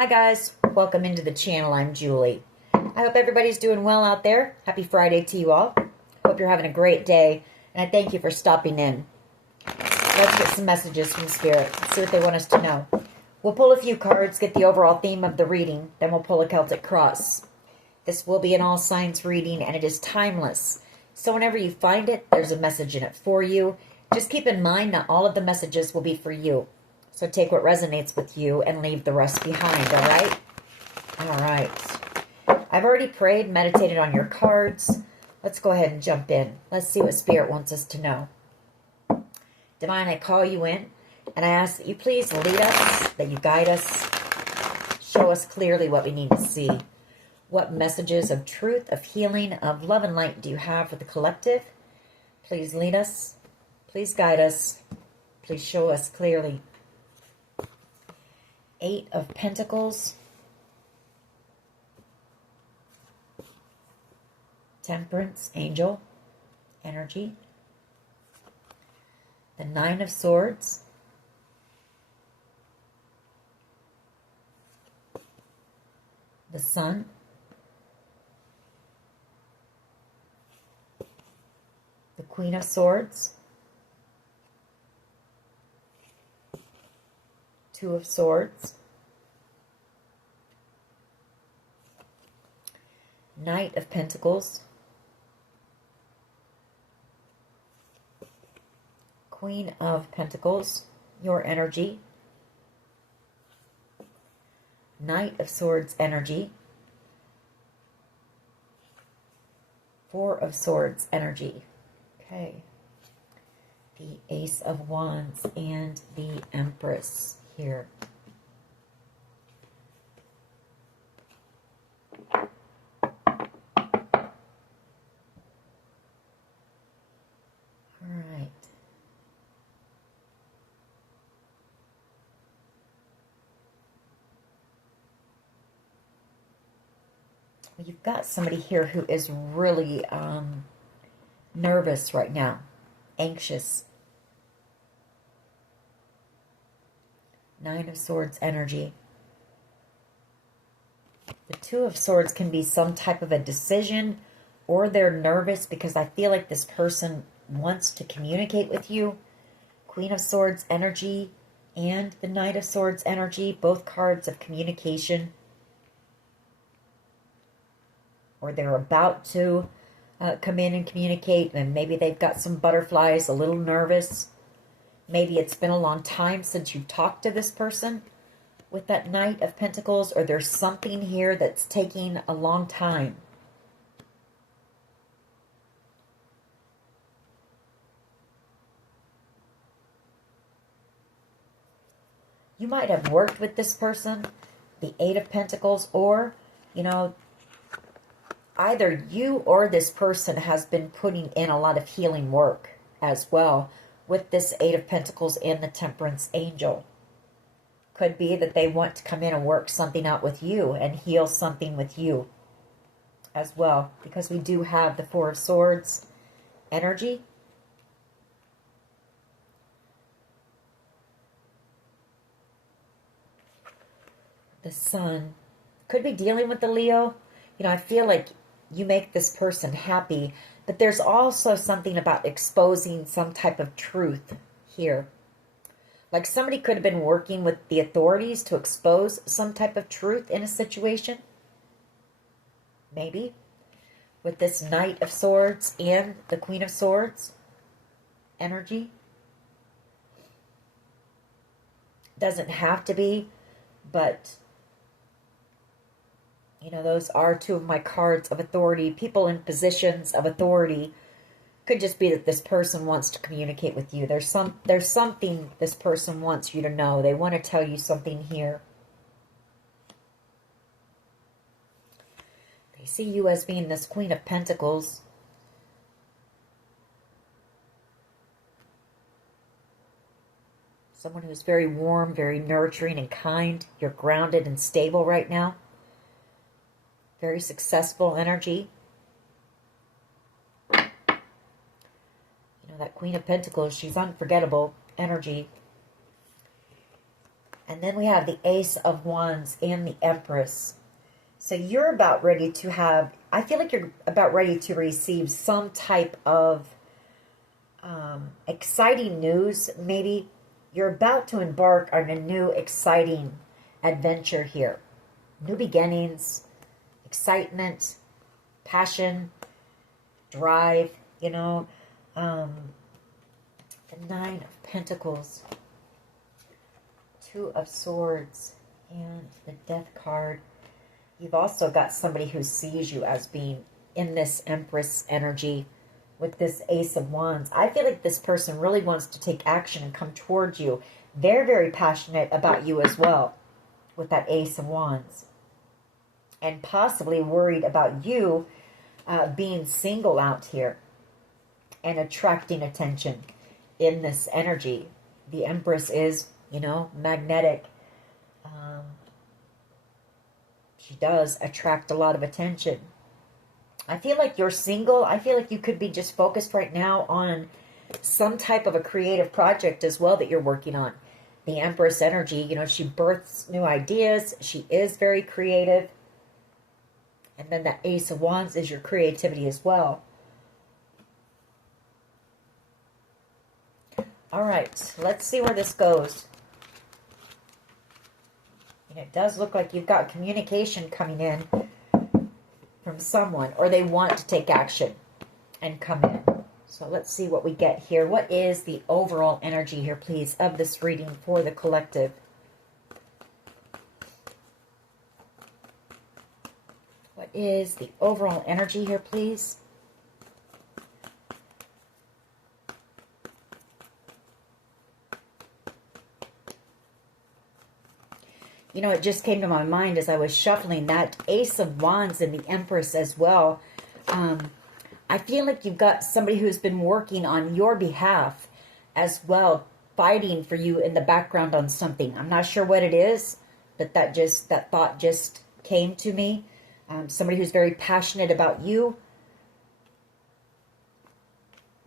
Hi guys, welcome into the channel. I'm Julie. I hope everybody's doing well out there. Happy Friday to you all. Hope you're having a great day, and I thank you for stopping in. Let's get some messages from Spirit. See what they want us to know. We'll pull a few cards, get the overall theme of the reading, then we'll pull a Celtic cross. This will be an all signs reading, and it is timeless. So whenever you find it, there's a message in it for you. Just keep in mind that all of the messages will be for you. So take what resonates with you and leave the rest behind, all right? All right. I've already prayed, meditated on your cards. Let's go ahead and jump in. Let's see what Spirit wants us to know. Divine, I call you in, and I ask that you please lead us, that you guide us, show us clearly what we need to see. What messages of truth, of healing, of love and light do you have for the collective? Please lead us. Please guide us. Please show us clearly. 8 of Pentacles. Temperance, Angel, energy. The 9 of Swords. The Sun. The Queen of Swords. 2 of Swords. Knight of Pentacles. Queen of Pentacles, your energy. Knight of Swords energy. 4 of Swords energy. Okay. The Ace of Wands and the Empress here. You've got somebody here who is really nervous right now, anxious. 9 of Swords energy. The 2 of Swords can be some type of a decision, or they're nervous because I feel like this person wants to communicate with you. Queen of Swords energy and the Knight of Swords energy, both cards of communication. Or they're about to come in and communicate, and maybe they've got some butterflies, a little nervous. Maybe it's been a long time since you've talked to this person with that Knight of Pentacles, or there's something here that's taking a long time. You might have worked with this person, the 8 of Pentacles, or, you know, either you or this person has been putting in a lot of healing work as well with this 8 of Pentacles and the Temperance Angel. Could be that they want to come in and work something out with you and heal something with you as well, because we do have the 4 of Swords energy. The Sun could be dealing with the Leo. You know, I feel like you make this person happy, but there's also something about exposing some type of truth here. Like somebody could have been working with the authorities to expose some type of truth in a situation. Maybe. With this Knight of Swords and the Queen of Swords energy. Doesn't have to be, but you know, those are 2 of my cards of authority. People in positions of authority. Could just be that this person wants to communicate with you. There's something this person wants you to know. They want to tell you something here. They see you as being this Queen of Pentacles. Someone who's very warm, very nurturing and kind. You're grounded and stable right now. Very successful energy. You know, that Queen of Pentacles, she's unforgettable energy. And then we have the Ace of Wands and the Empress. So you're about ready to have, I feel like you're about ready to receive some type of exciting news. Maybe you're about to embark on a new exciting adventure here. New beginnings, excitement, passion, drive, you know. The Nine of Pentacles, Two of Swords, and the Death card. You've also got somebody who sees you as being in this Empress energy with this Ace of Wands. I feel like this person really wants to take action and come towards you. They're very passionate about you as well with that Ace of Wands. And possibly worried about you being single out here and attracting attention in this energy. The Empress is, you know, magnetic. She does attract a lot of attention. I feel like you're single. I feel like you could be just focused right now on some type of a creative project as well that you're working on. The Empress energy, you know, she births new ideas. She is very creative. And then the Ace of Wands is your creativity as well. All right, let's see where this goes. And it does look like you've got communication coming in from someone, or they want to take action and come in. So let's see what we get here. What is the overall energy here, please, of this reading for the collective? What is the overall energy here, please? You know, it just came to my mind as I was shuffling that Ace of Wands and the Empress as well. I feel like you've got somebody who's been working on your behalf as well, fighting for you in the background on something. I'm not sure what it is, but that thought just came to me. Somebody who's very passionate about you.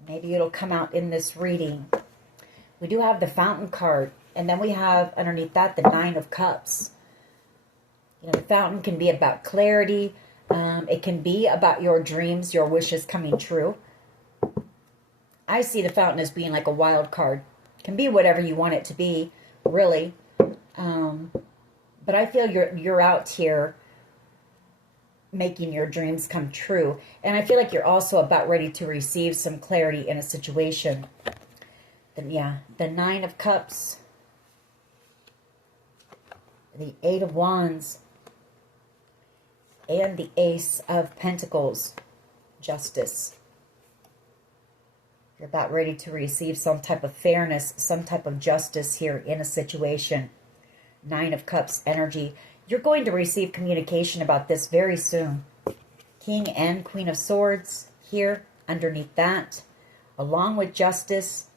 Maybe it'll come out in this reading. We do have the Fountain card. And then we have underneath that the Nine of Cups. You know, the Fountain can be about clarity. It can be about your dreams, your wishes coming true. I see the Fountain as being like a wild card. It can be whatever you want it to be, really. But I feel you're out here making your dreams come true. And I feel like you're also about ready to receive some clarity in a situation. Then, yeah, the Nine of Cups. The Eight of Wands, and the Ace of Pentacles, Justice. You're about ready to receive some type of fairness, some type of justice here in a situation. Nine of Cups energy. You're going to receive communication about this very soon. King and Queen of Swords here underneath that, along with Justice.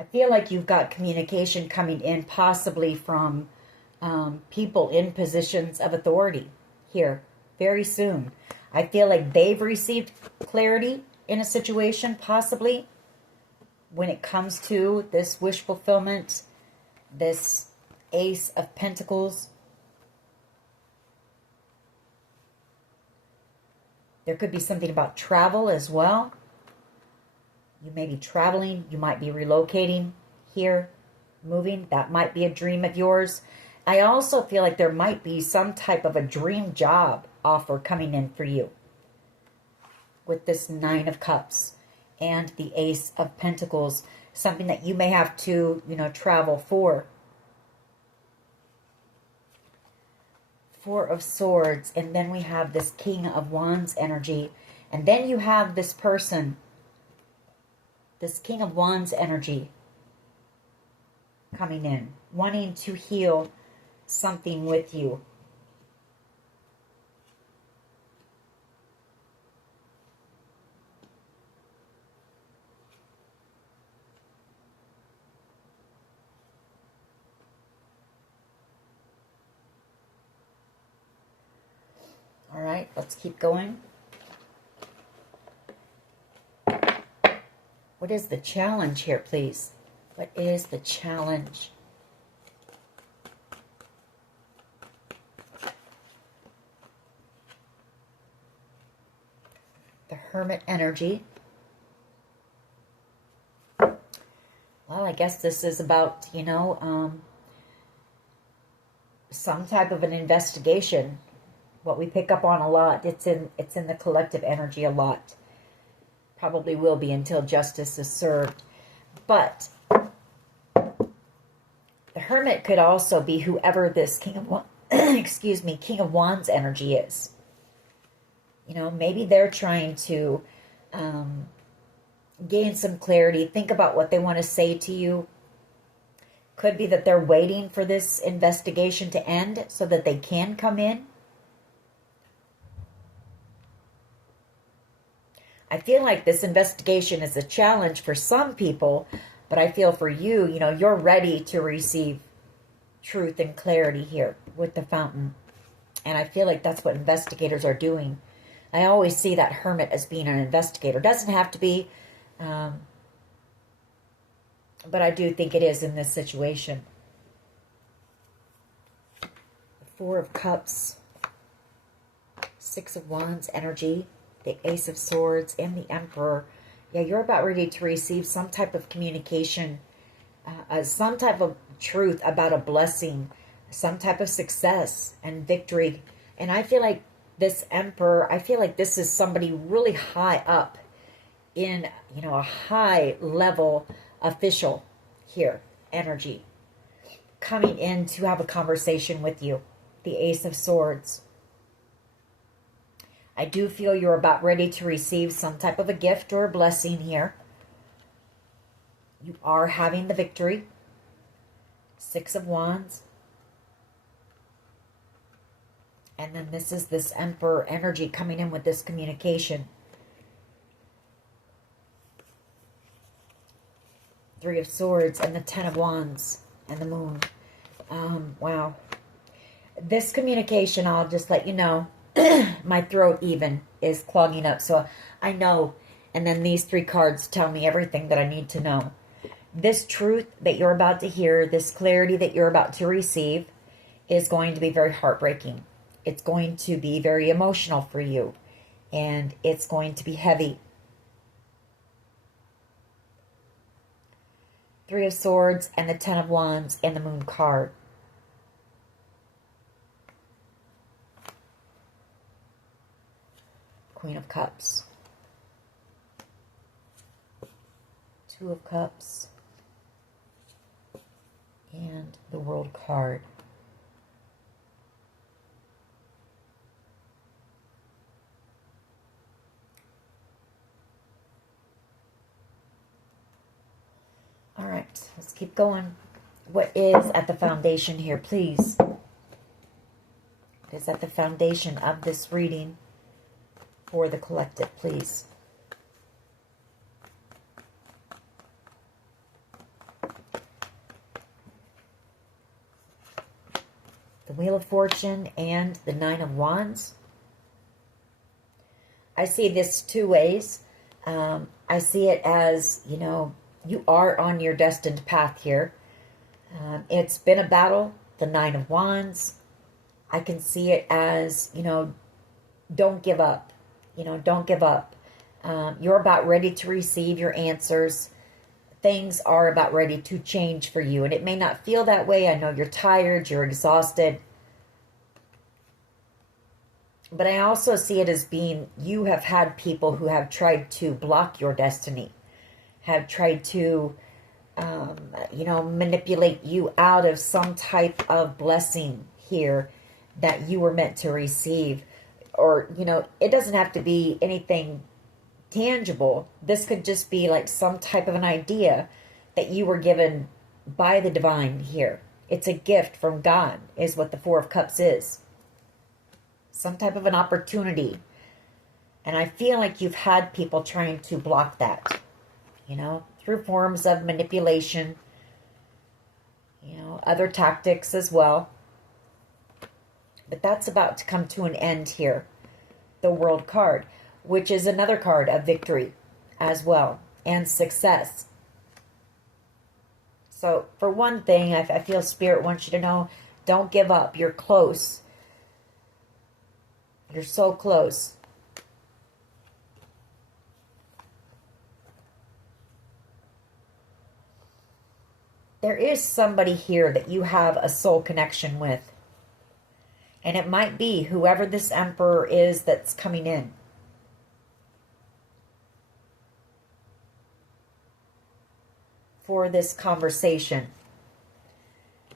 I feel like you've got communication coming in possibly from people in positions of authority here very soon. I feel like they've received clarity in a situation possibly when it comes to this wish fulfillment, this Ace of Pentacles. There could be something about travel as well. You may be traveling. You might be relocating here, moving. That might be a dream of yours. I also feel like there might be some type of a dream job offer coming in for you with this Nine of Cups and the Ace of Pentacles. Something that you may have to, you know, travel for. Four of Swords. And then we have this King of Wands energy. And then you have this person, this King of Wands energy coming in, wanting to heal something with you. All right, let's keep going. What is the challenge here, please? What is the challenge? The Hermit energy. Well, I guess this is about, some type of an investigation. What we pick up on a lot, it's in the collective energy a lot. Probably will be until justice is served. But the Hermit could also be whoever this King of King of Wands energy is. Maybe they're trying to gain some clarity, think about what they want to say to you. Could be that they're waiting for this investigation to end so that they can come in. I feel like this investigation is a challenge for some people, but I feel for you, you're ready to receive truth and clarity here with the Fountain. And I feel like that's what investigators are doing. I always see that Hermit as being an investigator. Doesn't have to be, but I do think it is in this situation. The Four of Cups, Six of Wands energy, the Ace of Swords, and the Emperor. Yeah, you're about ready to receive some type of communication, some type of truth about a blessing, some type of success and victory. And I feel like this Emperor, I feel like this is somebody really high up in, a high level official here, energy, coming in to have a conversation with you. The Ace of Swords. I do feel you're about ready to receive some type of a gift or a blessing here. You are having the victory. Six of Wands. And then this is this Emperor energy coming in with this communication. Three of Swords and the Ten of Wands and the Moon. Wow. This communication, I'll just let you know, my throat even is clogging up. So I know, and then these three cards tell me everything that I need to know. This truth that you're about to hear, this clarity that you're about to receive is going to be very heartbreaking. It's going to be very emotional for you. And it's going to be heavy. Three of Swords and the Ten of Wands and the Moon card. Queen of Cups. Two of Cups. And the World card. All right, let's keep going. What is at the foundation here, please? What is at the foundation of this reading for the collective, please? The Wheel of Fortune and the Nine of Wands. I see this two ways. I see it as, you are on your destined path here. It's been a battle, the Nine of Wands. I can see it as, don't give up. Don't give up. You're about ready to receive your answers. Things are about ready to change for you. And it may not feel that way. I know you're tired, you're exhausted. But I also see it as being, you have had people who have tried to block your destiny. Have tried to, manipulate you out of some type of blessing here that you were meant to receive. Or, it doesn't have to be anything tangible. This could just be like some type of an idea that you were given by the divine here. It's a gift from God, is what the Four of Cups is. Some type of an opportunity. And I feel like you've had people trying to block that. Through forms of manipulation, other tactics as well. But that's about to come to an end here. The World card, which is another card of victory as well, and success. So, for one thing, I feel Spirit wants you to know, don't give up. You're close. You're so close. there is somebody here that you have a soul connection with. And it might be whoever this Emperor is that's coming in. For this conversation.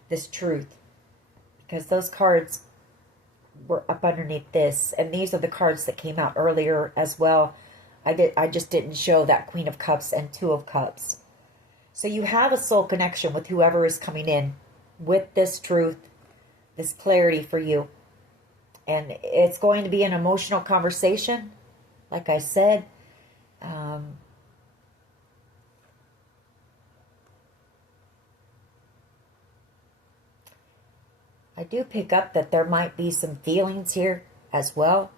This truth. Because those cards were up underneath this. And these are the cards that came out earlier as well. I just didn't show that Queen of Cups and Two of Cups. So you have a soul connection with whoever is coming in with this truth, this clarity for you. And it's going to be an emotional conversation, like I said. I do pick up that there might be some feelings here as well.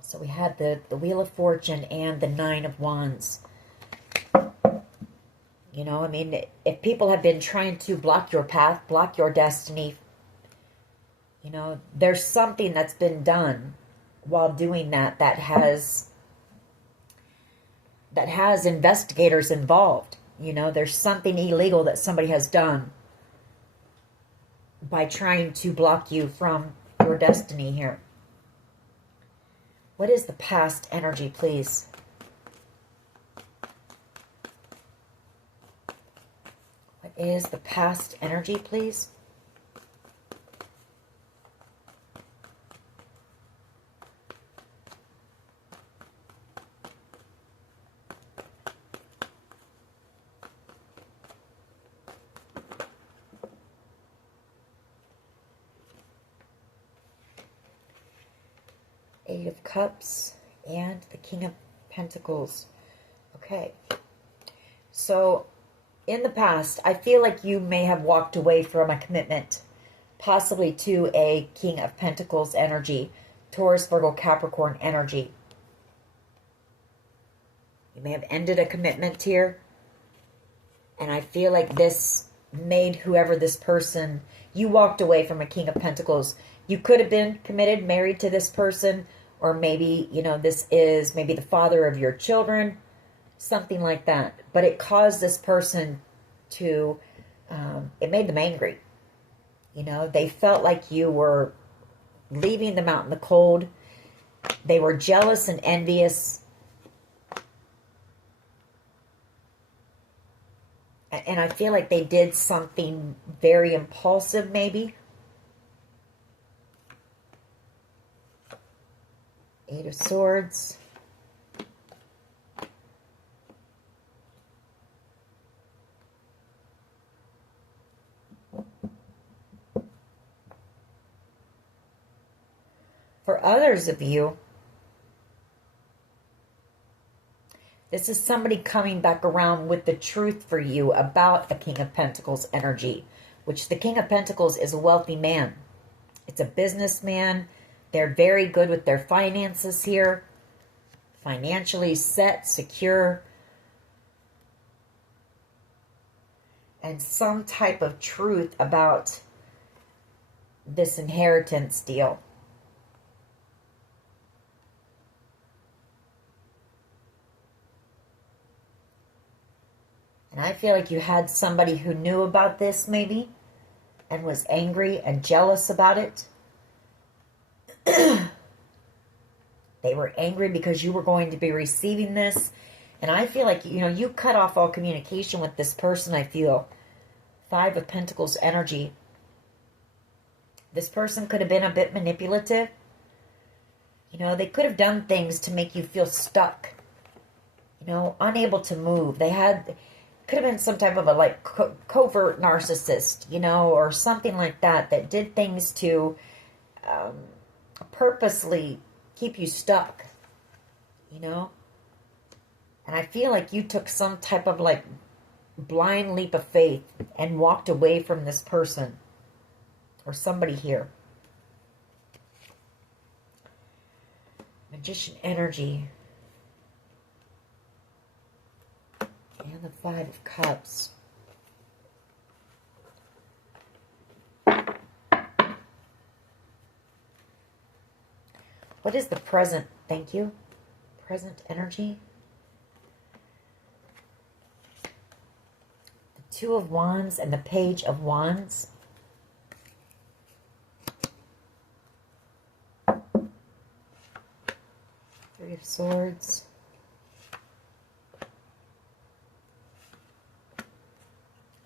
So we had the Wheel of Fortune and the Nine of Wands. You know, I mean, if people have been trying to block your path, block your destiny, you know, there's something that's been done while doing that that has investigators involved. You know, there's something illegal that somebody has done by trying to block you from your destiny here. What is the past energy, please? What is the past energy, please? Eight of Cups and the King of Pentacles. Okay. So, in the past, I feel like you may have walked away from a commitment, possibly to a King of Pentacles energy, Taurus, Virgo, Capricorn energy. You may have ended a commitment here, and I feel like this made whoever this person, you walked away from a King of Pentacles. You could have been committed, married to this person, or maybe, you know, this is maybe the father of your children, something like that. But it caused this person to, it made them angry. You know, they felt like you were leaving them out in the cold. They were jealous and envious. And I feel like they did something very impulsive, maybe. Eight of Swords. For others of you, this is somebody coming back around with the truth for you about the King of Pentacles energy, which the King of Pentacles is a wealthy man. It's a businessman. They're very good with their finances here. Financially set, secure. And some type of truth about this inheritance deal. And I feel like you had somebody who knew about this maybe and was angry and jealous about it. They were angry because you were going to be receiving this. And I feel like, you know, you cut off all communication with this person, I feel. Five of Pentacles energy. This person could have been a bit manipulative. You know, they could have done things to make you feel stuck. You know, unable to move. They had, could have been some type of a like covert narcissist, you know, or something like that, that did things to purposely keep you stuck, you know. And I feel like you took some type of like blind leap of faith and walked away from this person or somebody here. Magician energy. And the Five of Cups. What is the present? Thank you. Present energy. The Two of Wands and the Page of Wands. Three of Swords.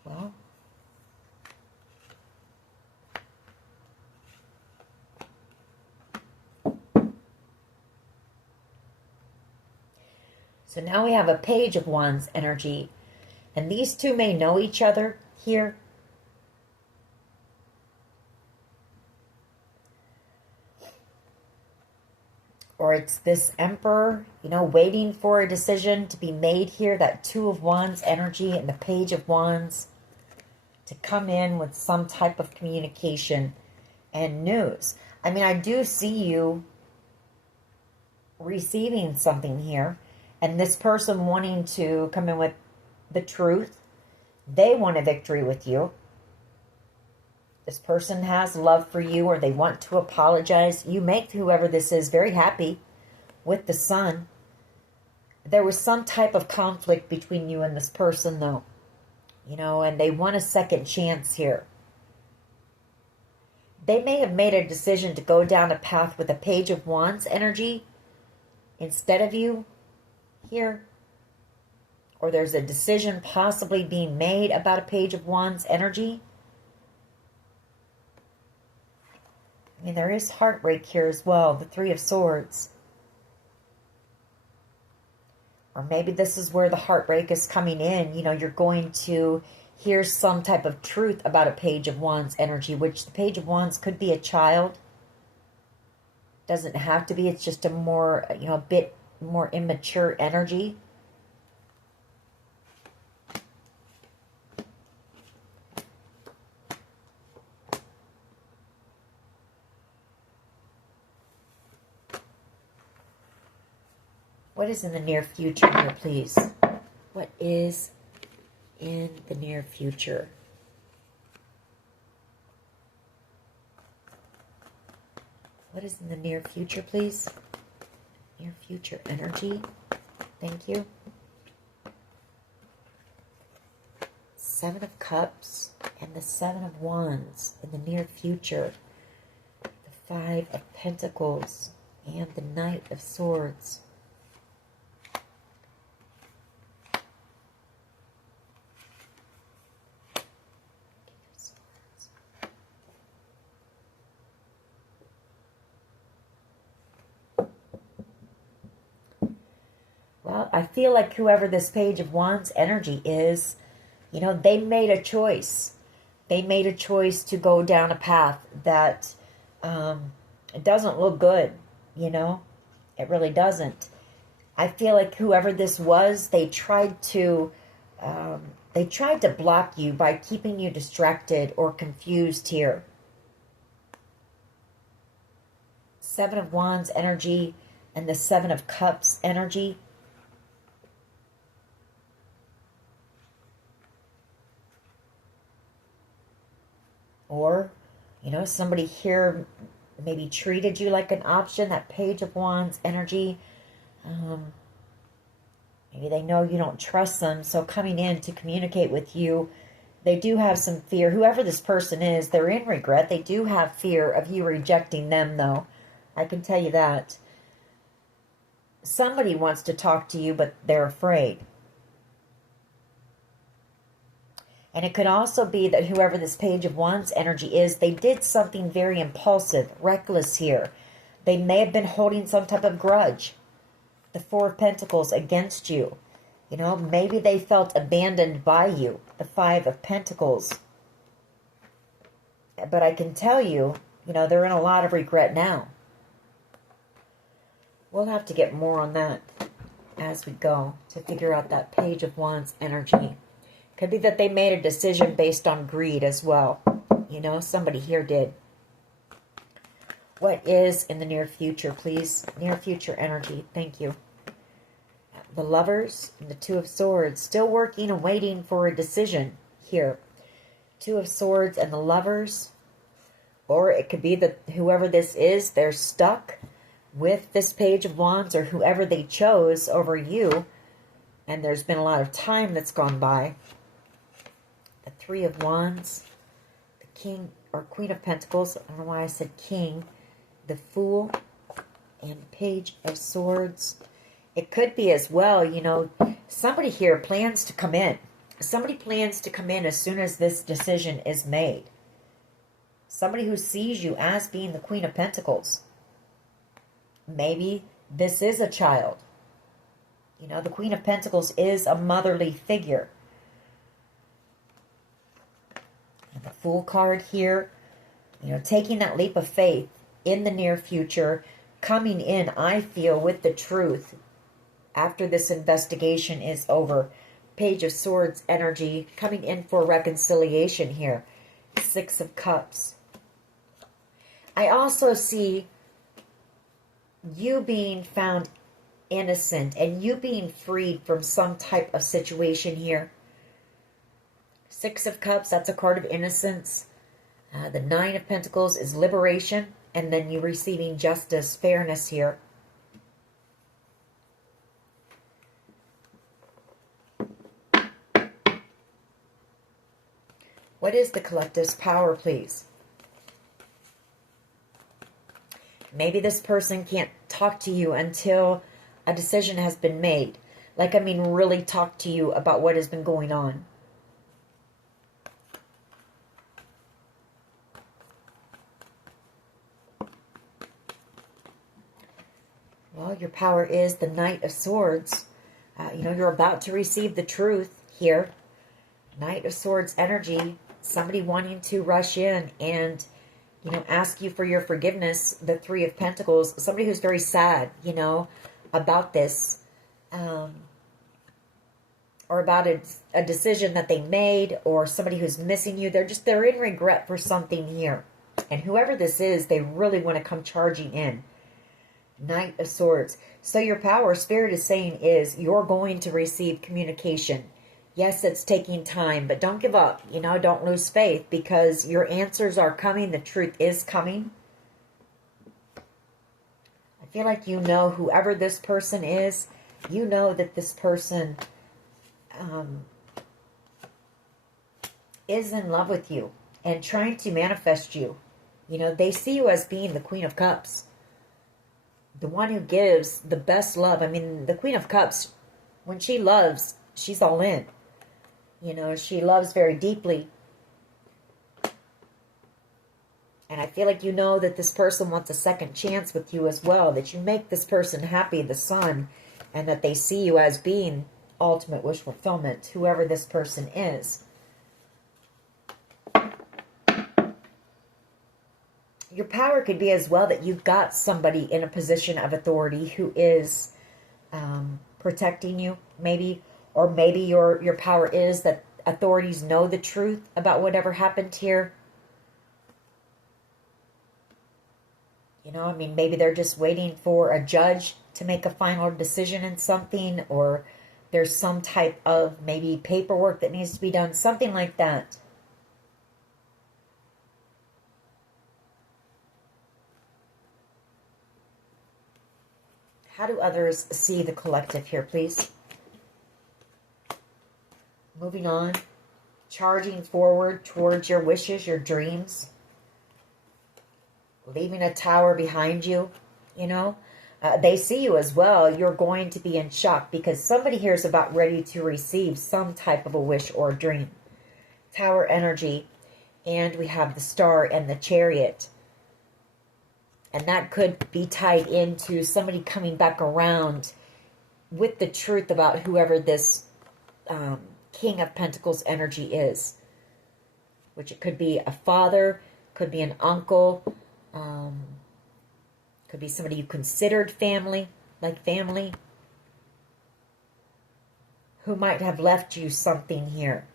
Well, so now we have a Page of Wands energy, and these two may know each other here. Or it's this Emperor, you know, waiting for a decision to be made here. That Two of Wands energy and the Page of Wands to come in with some type of communication and news. I mean, I do see you receiving something here. And this person wanting to come in with the truth. They want a victory with you. This person has love for you, or they want to apologize. You make whoever this is very happy with the Sun. There was some type of conflict between you and this person, though. You know, and they want a second chance here. They may have made a decision to go down a path with a Page of Wands energy instead of you here. Or there's a decision possibly being made about a Page of Wands energy. I mean, there is heartbreak here as well. The Three of Swords. Or maybe this is where the heartbreak is coming in. You know, you're going to hear some type of truth about a Page of Wands energy, which the Page of Wands could be a child. Doesn't have to be. It's just a more, you know, a bit more immature energy. What is in the near future here, please? What is in the near future? What is in the near future, please? Near future energy. Thank you. Seven of Cups and the Seven of Wands in the near future. The Five of Pentacles and the Knight of Swords. Well, I feel like whoever this Page of Wands energy is, you know, they made a choice. They made a choice to go down a path that it doesn't look good, you know. It really doesn't. I feel like whoever this was, they tried to block you by keeping you distracted or confused here. Seven of Wands energy and the Seven of Cups energy. Or, you know, somebody here maybe treated you like an option, that Page of Wands energy. Maybe they know you don't trust them, so coming in to communicate with you, they do have some fear. Whoever this person is, they're in regret. They do have fear of you rejecting them, though. I can tell you that. Somebody wants to talk to you, but they're afraid. And it could also be that whoever this Page of Wands energy is, they did something very impulsive, reckless here. They may have been holding some type of grudge. The Four of Pentacles against you. You know, maybe they felt abandoned by you. The Five of Pentacles. But I can tell you, you know, they're in a lot of regret now. We'll have to get more on that as we go to figure out that Page of Wands energy. Could be that they made a decision based on greed as well. You know, somebody here did. What is in the near future, please? Near future energy. Thank you. The Lovers and the Two of Swords. Still working and waiting for a decision here. Two of Swords and the Lovers. Or it could be that whoever this is, they're stuck. with this Page of Wands or whoever they chose over you. And there's been a lot of time that's gone by. The Three of Wands, the King or Queen of Pentacles. I don't know why I said King. The Fool and Page of Swords. It could be as well, you know, somebody here plans to come in. Somebody plans to come in as soon as this decision is made. Somebody who sees you as being the Queen of Pentacles. Maybe this is a child. You know, the Queen of Pentacles is a motherly figure. And the Fool card here, you know, taking that leap of faith in the near future, coming in, I feel, with the truth after this investigation is over. Page of Swords energy, coming in for reconciliation here. Six of Cups. I also see you being found innocent and you being freed from some type of situation here. Six of Cups, that's a card of innocence. The Nine of Pentacles is liberation, and then you receiving justice, fairness here. What is the collective's power, please? Maybe this person can't talk to you until a decision has been made. Like, I mean, really talk to you about what has been going on. Well, your power is the Knight of Swords. You know, you're about to receive the truth here. Knight of Swords energy. Somebody wanting to rush in and, you know, ask you for your forgiveness. The Three of Pentacles. Somebody who's very sad, you know, about this. Or about a decision that they made. Or somebody who's missing you. They're in regret for something here. And whoever this is, they really want to come charging in. Knight of Swords. So your power, Spirit is saying, is you're going to receive communication. Yes, it's taking time, but don't give up. You know, don't lose faith, because your answers are coming. The truth is coming. I feel like you know, whoever this person is, you know that this person is in love with you and trying to manifest you. You know, they see you as being the Queen of Cups. The one who gives the best love. I mean, the Queen of Cups, when she loves, she's all in. You know, she loves very deeply. And I feel like you know that this person wants a second chance with you as well. That you make this person happy, the Sun. And that they see you as being ultimate wish fulfillment, whoever this person is. Your power could be as well that you've got somebody in a position of authority who is protecting you, maybe. Or maybe your power is that authorities know the truth about whatever happened here. You know, I mean, maybe they're just waiting for a judge to make a final decision in something. Or there's some type of maybe paperwork that needs to be done. Something like that. How do others see the collective here, please? Moving on. Charging forward towards your wishes, your dreams. Leaving a tower behind you, you know. They see you as well. You're going to be in shock because somebody here is about ready to receive some type of a wish or dream. Tower energy. And we have the Star and the Chariot. And that could be tied into somebody coming back around with the truth about whoever this King of Pentacles energy is. Which it could be a father, could be an uncle, could be somebody you considered family, like family, who might have left you something here.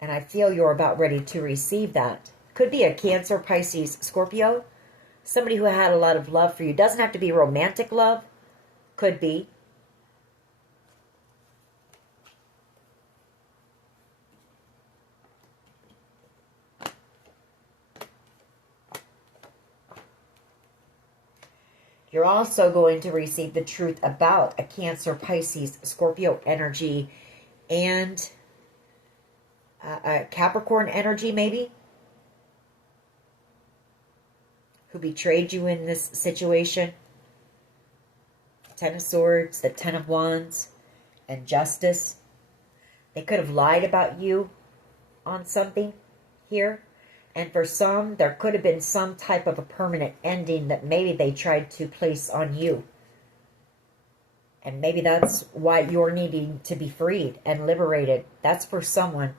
And I feel you're about ready to receive that. Could be a Cancer, Pisces, Scorpio. Somebody who had a lot of love for you. Doesn't have to be romantic love. Could be. You're also going to receive the truth about a Cancer, Pisces, Scorpio energy, and a Capricorn energy, maybe, who betrayed you in this situation. Ten of Swords, the Ten of Wands, and Justice. They could have lied about you on something here. And for some, there could have been some type of a permanent ending that maybe they tried to place on you. And maybe that's why you're needing to be freed and liberated. That's for someone.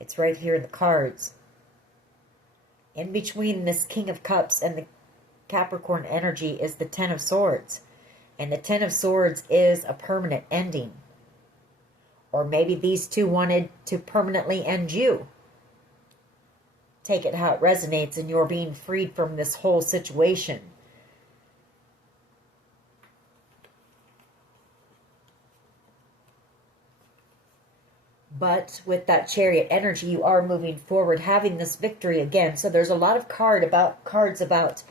It's right here in the cards. In between this King of Cups and the Capricorn energy is the Ten of Swords. And the Ten of Swords is a permanent ending. Or maybe these two wanted to permanently end you. Take it how it resonates, and you're being freed from this whole situation. But with that Chariot energy, you are moving forward, having this victory again. So there's a lot of cards about,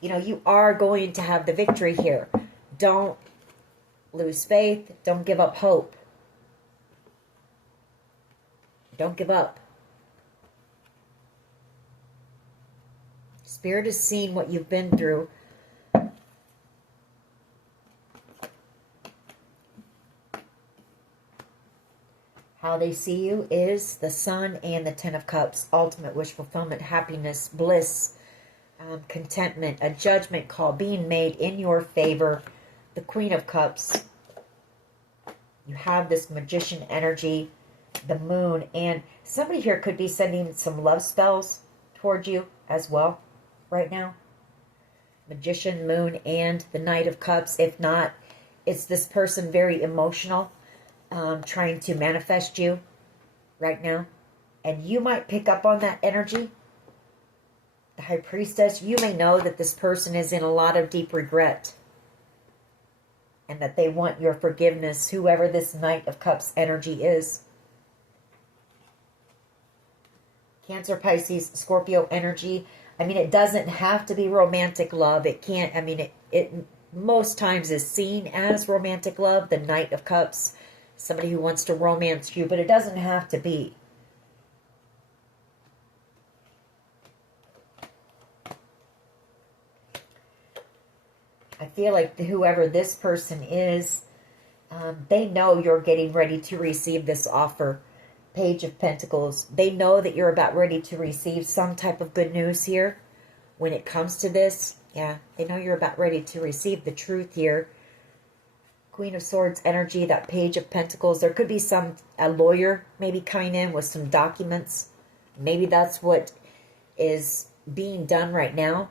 you are going to have the victory here. Don't lose faith. Don't give up hope. Don't give up. Spirit has seen what you've been through. How they see you is the Sun and the Ten of Cups. Ultimate wish fulfillment, happiness, bliss, contentment, a judgment call being made in your favor. The Queen of Cups. You have this Magician energy, the Moon, and somebody here could be sending some love spells toward you as well right now. Magician, Moon, and the Knight of Cups. If not, it's this person very emotional, trying to manifest you right now. And you might pick up on that energy. The High Priestess, you may know that this person is in a lot of deep regret. And that they want your forgiveness, whoever this Knight of Cups energy is. Cancer, Pisces, Scorpio energy. I mean, it doesn't have to be romantic love. It can't, it most times is seen as romantic love, the Knight of Cups. Somebody who wants to romance you, but it doesn't have to be. I feel like whoever this person is, they know you're getting ready to receive this offer. Page of Pentacles. They know that you're about ready to receive some type of good news here. When it comes to this, yeah, they know you're about ready to receive the truth here. Queen of Swords energy, that Page of Pentacles. There could be a lawyer maybe coming in with some documents. Maybe that's what is being done right now.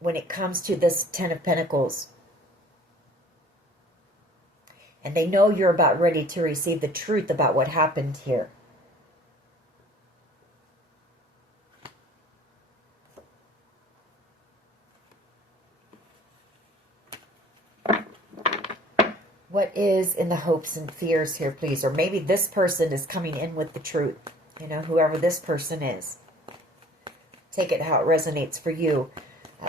When it comes to this Ten of Pentacles. And they know you're about ready to receive the truth about what happened here. What is in the hopes and fears here, please? Or maybe this person is coming in with the truth. Whoever this person is. Take it how it resonates for you.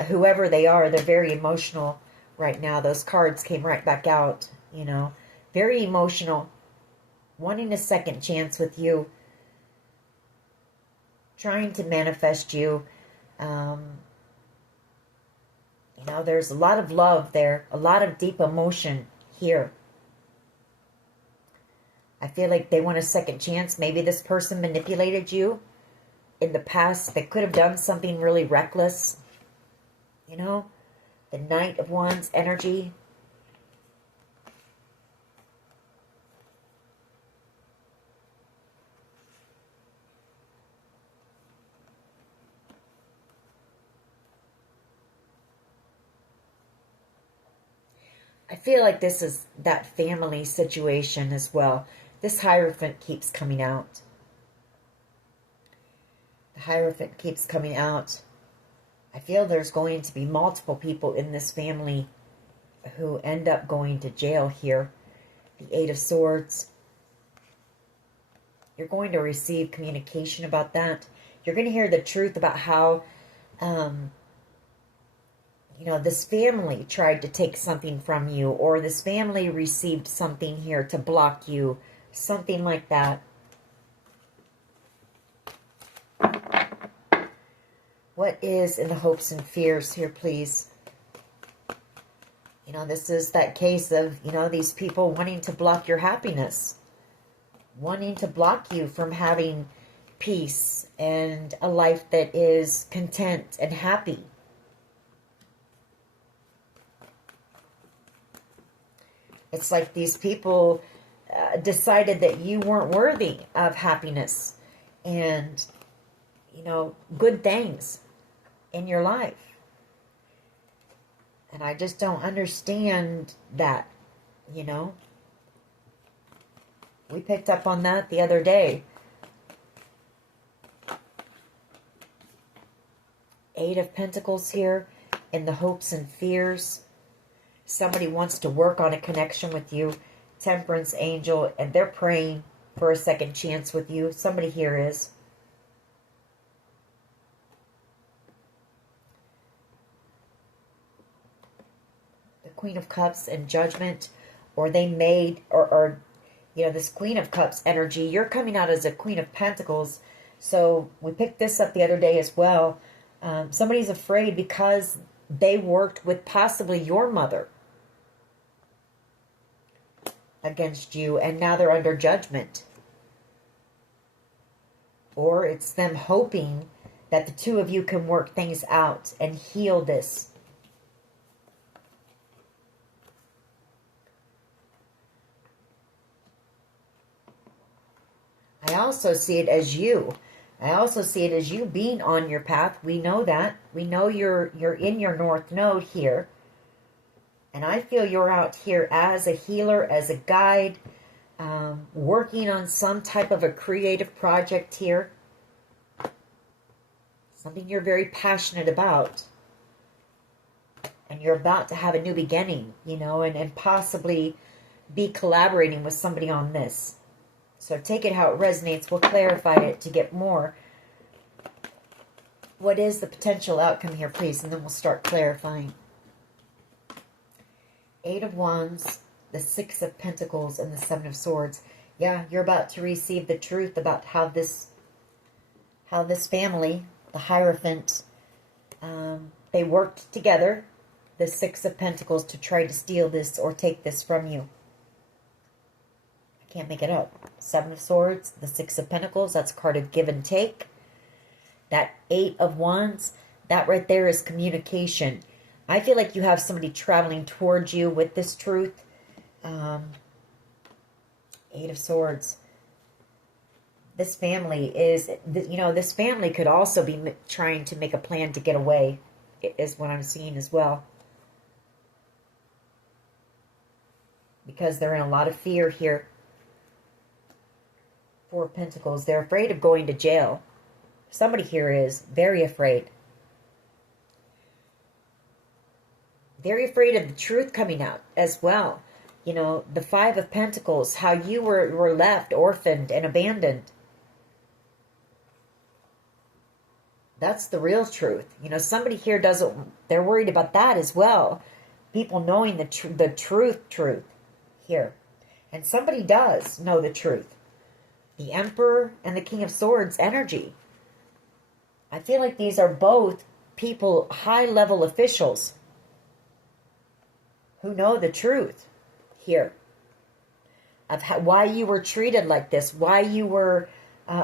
Whoever they are, they're very emotional right now. Those cards came right back out, Very emotional. Wanting a second chance with you. Trying to manifest you. There's a lot of love there. A lot of deep emotion here. I feel like they want a second chance. Maybe this person manipulated you in the past. They could have done something really reckless. The Knight of Wands energy. I feel like this is that family situation as well. This Hierophant keeps coming out. The Hierophant keeps coming out. I feel there's going to be multiple people in this family who end up going to jail here. The Eight of Swords. You're going to receive communication about that. You're going to hear the truth about how, you know, this family tried to take something from you, or this family received something here to block you, something like that. What is in the hopes and fears here, please? You know, this is that case of, you know, these people wanting to block your happiness, wanting to block you from having peace and a life that is content and happy. It's like these people decided that you weren't worthy of happiness and, you know, good things in your life. And I just don't understand that, you know. We picked up on that the other day. 8 of Pentacles here in the hopes and fears. Somebody wants to work on a connection with you. Temperance angel, and they're praying for a second chance with you. Somebody here is. The Queen of Cups and Judgment, or they made, or you know, this Queen of Cups energy. You're coming out as a Queen of Pentacles. So we picked this up the other day as well. Somebody's afraid because they worked with possibly your mother against you, and now they're under judgment. Or it's them hoping that the two of you can work things out and heal this. I also see it as you. I also see it as you being on your path. We know that. We know you're in your North Node here. And I feel you're out here as a healer, as a guide, working on some type of a creative project here. Something you're very passionate about. And you're about to have a new beginning, you know, and possibly be collaborating with somebody on this. So take it how it resonates. We'll clarify it to get more. What is the potential outcome here, please? And then we'll start clarifying. 8 of Wands, the 6 of Pentacles, and the 7 of Swords. Yeah, you're about to receive the truth about how this family, the Hierophant, they worked together, the 6 of Pentacles, to try to steal this or take this from you. Can't make it up. 7 of Swords, the 6 of Pentacles, that's a card of give and take. That 8 of Wands, that right there is communication. I feel like you have somebody traveling towards you with this truth. 8 of Swords. This family is, you know, this family could also be trying to make a plan to get away, is what I'm seeing as well. Because they're in a lot of fear here. 4 of Pentacles. They're afraid of going to jail. Somebody here is very afraid. Very afraid of the truth coming out as well. You know, the 5 of Pentacles, how you were left orphaned and abandoned. That's the real truth. You know, somebody here doesn't, they're worried about that as well. People knowing the truth here. And somebody does know the truth. The Emperor and the King of Swords energy. I feel like these are both people, high-level officials, who know the truth here. Of why you were treated like this. Why you were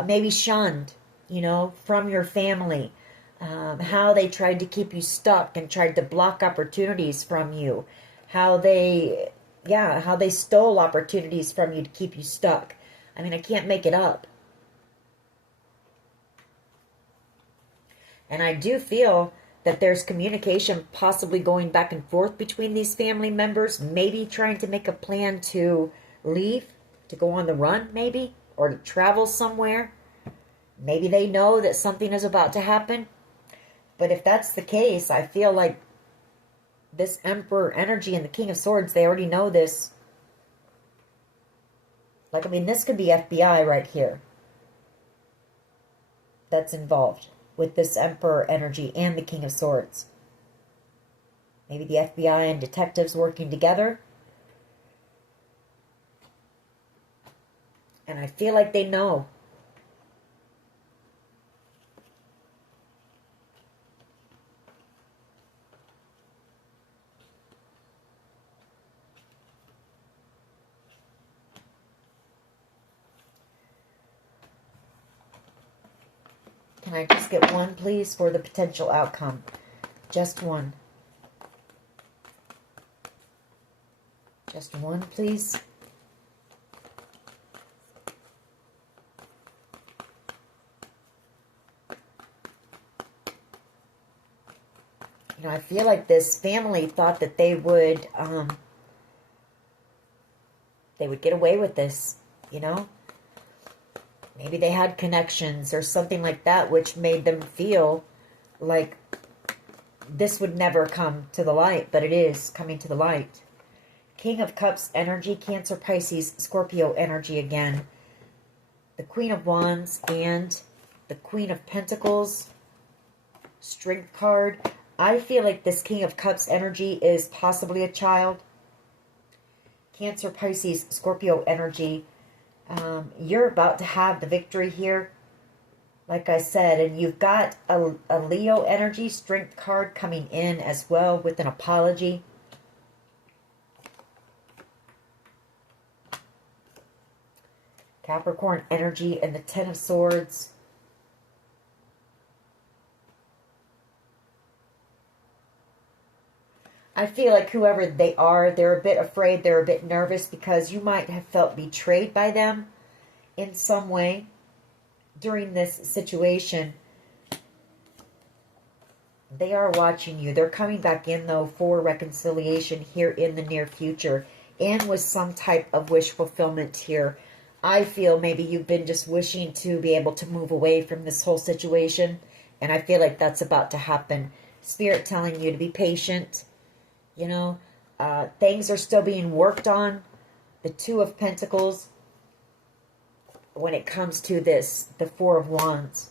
maybe shunned, you know, from your family. How they tried to keep you stuck and tried to block opportunities from you. How they stole opportunities from you to keep you stuck. I mean, I can't make it up. And I do feel that there's communication possibly going back and forth between these family members, maybe trying to make a plan to leave, to go on the run maybe, or to travel somewhere. Maybe they know that something is about to happen. But if that's the case, I feel like this Emperor energy and the King of Swords, they already know this. Like, I mean, this could be FBI right here that's involved with this Emperor energy and the King of Swords. Maybe the FBI and detectives working together. And I feel like they know. Can I just get one, please, for the potential outcome? Just one. Just one, please. You know, I feel like this family thought that they would get away with this, you know? Maybe they had connections or something like that, which made them feel like this would never come to the light, but it is coming to the light. King of Cups energy, Cancer, Pisces, Scorpio energy again. The Queen of Wands and the Queen of Pentacles. Strength card. I feel like this King of Cups energy is possibly a child. Cancer, Pisces, Scorpio energy. You're about to have the victory here, like I said, and you've got a Leo energy strength card coming in as well with an apology. Capricorn energy and the Ten of Swords. I feel like whoever they are, they're a bit afraid, they're a bit nervous because you might have felt betrayed by them in some way during this situation. They are watching you. They're coming back in, though, for reconciliation here in the near future and with some type of wish fulfillment here. I feel maybe you've been just wishing to be able to move away from this whole situation, and I feel like that's about to happen. Spirit telling you to be patient. You know, things are still being worked on. The Two of Pentacles. When it comes to this, the Four of Wands.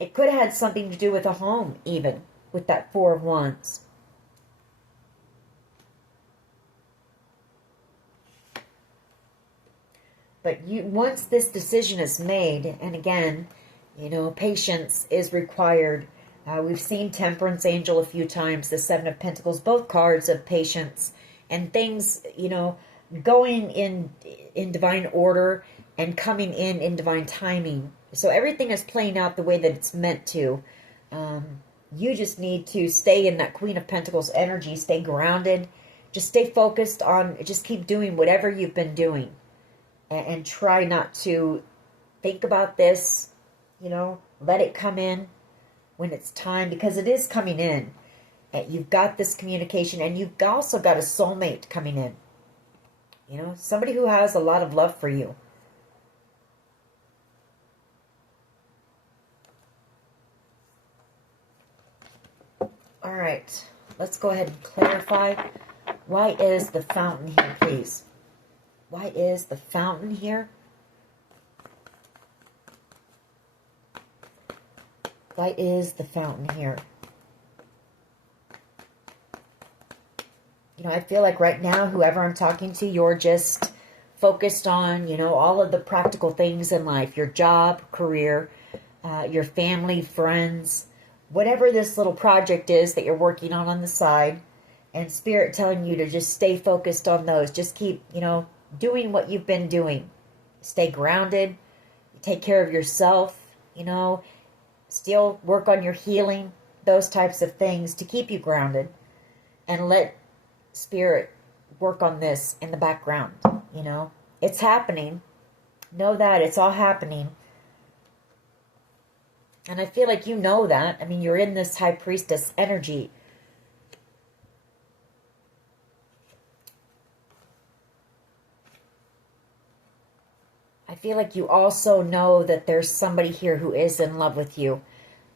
It could have had something to do with a home, even, with that Four of Wands. But once this decision is made, and again, you know, patience is required. We've seen Temperance Angel a few times, the Seven of Pentacles, both cards of patience and things, you know, going in divine order and coming in divine timing. So everything is playing out the way that it's meant to. You just need to stay in that Queen of Pentacles energy, stay grounded, just stay focused on, just keep doing whatever you've been doing. And try not to think about this, you know, let it come in when it's time, because it is coming in. And you've got this communication, and you've also got a soulmate coming in. You know, somebody who has a lot of love for you. All right, let's go ahead and clarify. Why is the Fountain here, please? Why is the Fountain here? Why is the Fountain here? You know, I feel like right now, whoever I'm talking to, you're just focused on, you know, all of the practical things in life. Your job, career, your family, friends, whatever this little project is that you're working on the side. And Spirit telling you to just stay focused on those. Just keep, you know, doing what you've been doing. Stay grounded. Take care of yourself, you know. Still work on your healing. Those types of things to keep you grounded. And let Spirit work on this in the background, you know. It's happening. Know that. It's all happening. And I feel like you know that. I mean, you're in this High Priestess energy. I feel like you also know that there's somebody here who is in love with you.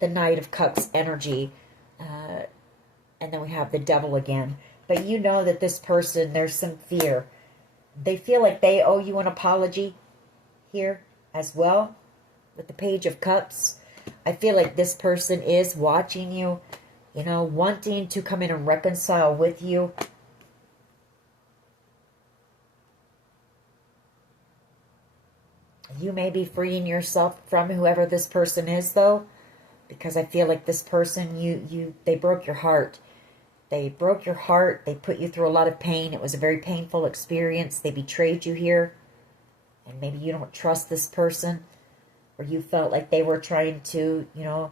The Knight of Cups energy. And then we have the Devil again. But you know that this person, there's some fear. They feel like they owe you an apology here as well. With the Page of Cups. I feel like this person is watching you. you know, wanting to come in and reconcile with you. You may be freeing yourself from whoever this person is, though, because I feel like this person, they broke your heart. They broke your heart. They put you through a lot of pain. It was a very painful experience. They betrayed you here. And maybe you don't trust this person, or you felt like they were trying to, you know,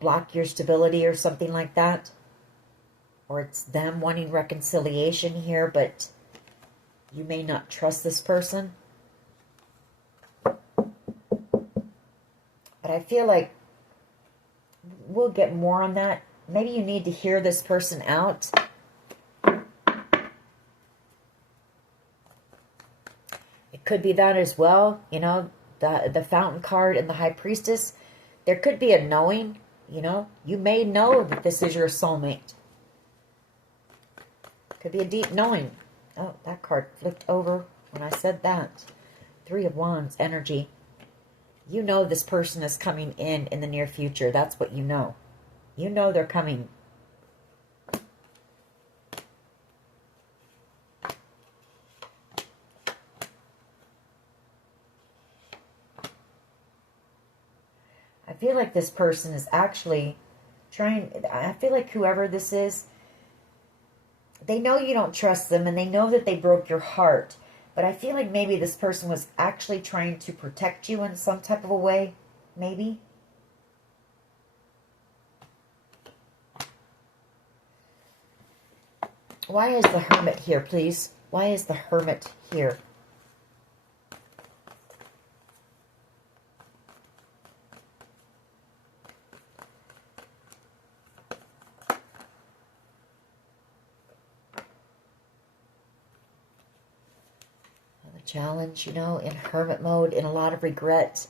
block your stability or something like that. Or it's them wanting reconciliation here, but you may not trust this person. But I feel like we'll get more on that. Maybe you need to hear this person out. It could be that as well. You know, the Fountain card and the High Priestess. There could be a knowing, you know. You may know that this is your soulmate. Could be a deep knowing. Oh, that card flipped over when I said that. Three of Wands energy. You know this person is coming in the near future. That's what you know. You know they're coming. I feel like this person is actually trying. I feel like whoever this is, they know you don't trust them and they know that they broke your heart. But I feel like maybe this person was actually trying to protect you in some type of a way. Maybe. Why is the Hermit here, please? Why is the Hermit here? The Challenge, you know, in Hermit mode, in a lot of regret.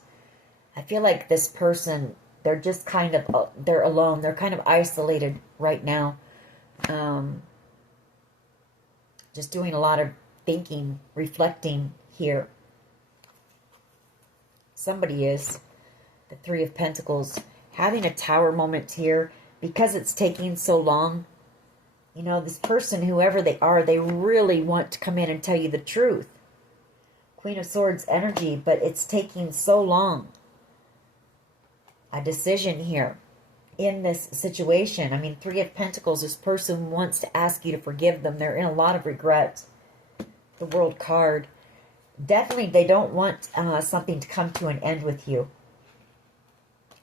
I feel like this person, they're just kind of, they're alone. They're kind of isolated right now. Just doing a lot of thinking, reflecting here. Somebody is. The Three of Pentacles. Having a Tower moment here. Because it's taking so long. You know, this person, whoever they are, they really want to come in and tell you the truth. Queen of Swords energy, but it's taking so long. A decision here in this situation. I mean, Three of Pentacles, this person wants to ask you to forgive them. They're in a lot of regret. The World card. Definitely, they don't want something to come to an end with you.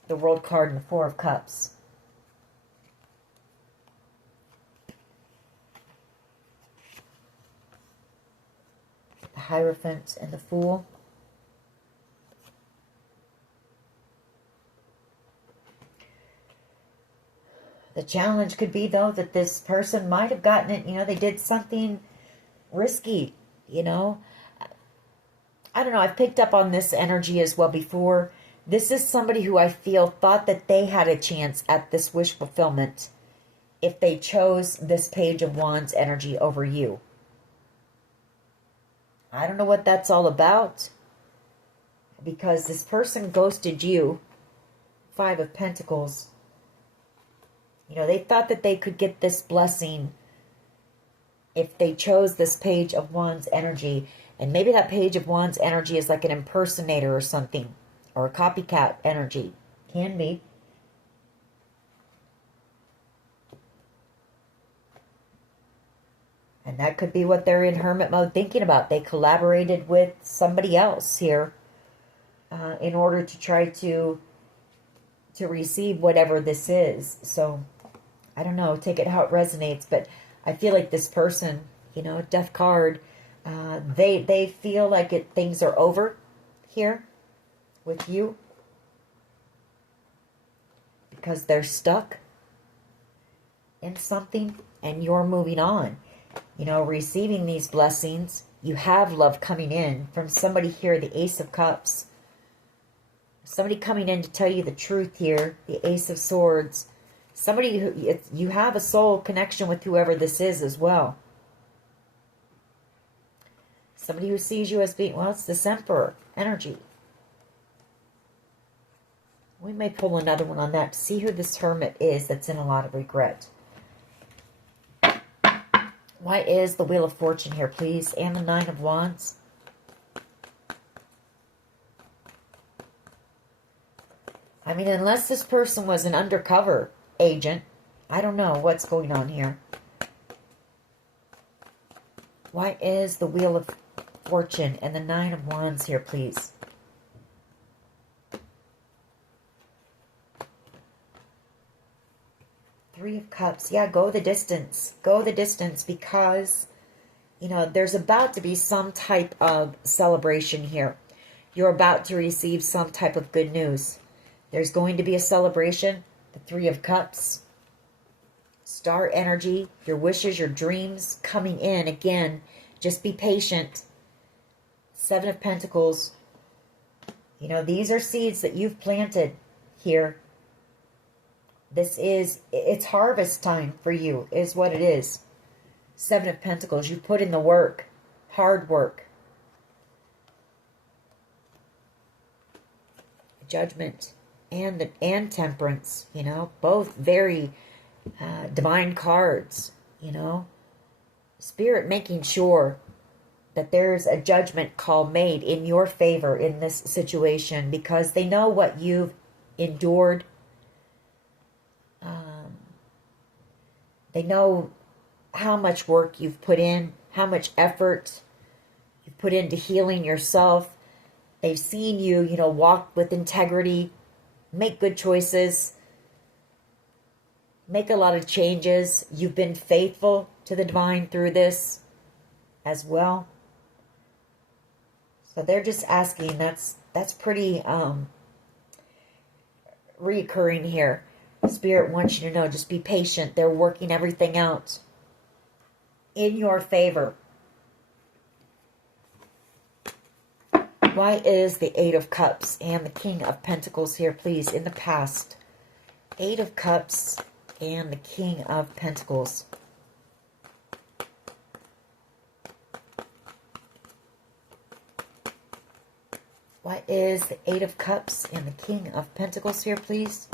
The World card and the Four of Cups. The Hierophant and the Fool. The challenge could be, though, that this person might have gotten it, you know, they did something risky, you know. I don't know, I've picked up on this energy as well before. This is somebody who I feel thought that they had a chance at this wish fulfillment if they chose this Page of Wands energy over you. I don't know what that's all about, because this person ghosted you. Five of Pentacles. You know, they thought that they could get this blessing if they chose this Page of Wands energy. And maybe that Page of Wands energy is like an impersonator or something. Or a copycat energy. Can be. And that could be what they're in Hermit mode thinking about. They collaborated with somebody else here in order to try to receive whatever this is. So, I don't know. Take it how it resonates. But I feel like this person, you know, Death card, they feel like things are over here with you. Because they're stuck in something and you're moving on. You know, receiving these blessings. You have love coming in from somebody here, the Ace of Cups. Somebody coming in to tell you the truth here, the Ace of Swords. Somebody who, you have a soul connection with whoever this is as well. Somebody who sees you as being, well, it's this Emperor energy. We may pull another one on that to see who this hermit is that's in a lot of regret. Why is the Wheel of Fortune here, please? And the Nine of Wands. I mean, unless this person was an undercover agent, I don't know what's going on here. Why is the Wheel of Fortune and the Nine of Wands here, please? Three of Cups. Yeah, go the distance. Go the distance because, you know, there's about to be some type of celebration here. You're about to receive some type of good news. There's going to be a celebration. The Three of Cups. Star energy. Your wishes, your dreams coming in. Again, just be patient. Seven of Pentacles. You know, these are seeds that you've planted here. It's harvest time for you, is what it is. Seven of Pentacles. You put in the work. Hard work. Judgment and Temperance. You know, both very divine cards. You know. Spirit making sure that there's a judgment call made in your favor in this situation because they know what you've endured. They know how much work you've put in, how much effort you've put into healing yourself. They've seen you, you know, walk with integrity, make good choices, make a lot of changes. You've been faithful to the divine through this as well. So they're just asking, that's pretty reoccurring here. Spirit wants you to know, just be patient. They're working everything out in your favor. Why is the Eight of Cups and the King of Pentacles here, please, in the past? Eight of Cups and the King of Pentacles. Why is the Eight of Cups and the King of Pentacles here, please?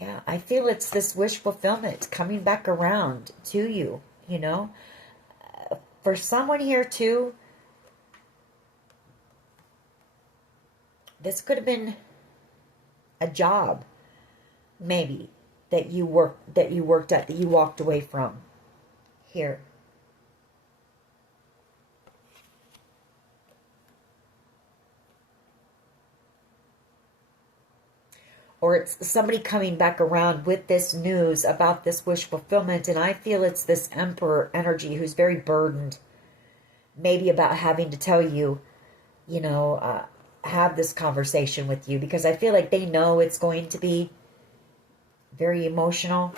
Yeah, I feel it's this wish fulfillment coming back around to you, you know. For someone here, too, this could have been a job, maybe, that you worked at, that you walked away from here. Or it's somebody coming back around with this news about this wish fulfillment. And I feel it's this Emperor energy who's very burdened. Maybe about having to tell you, you know, have this conversation with you. Because I feel like they know it's going to be very emotional.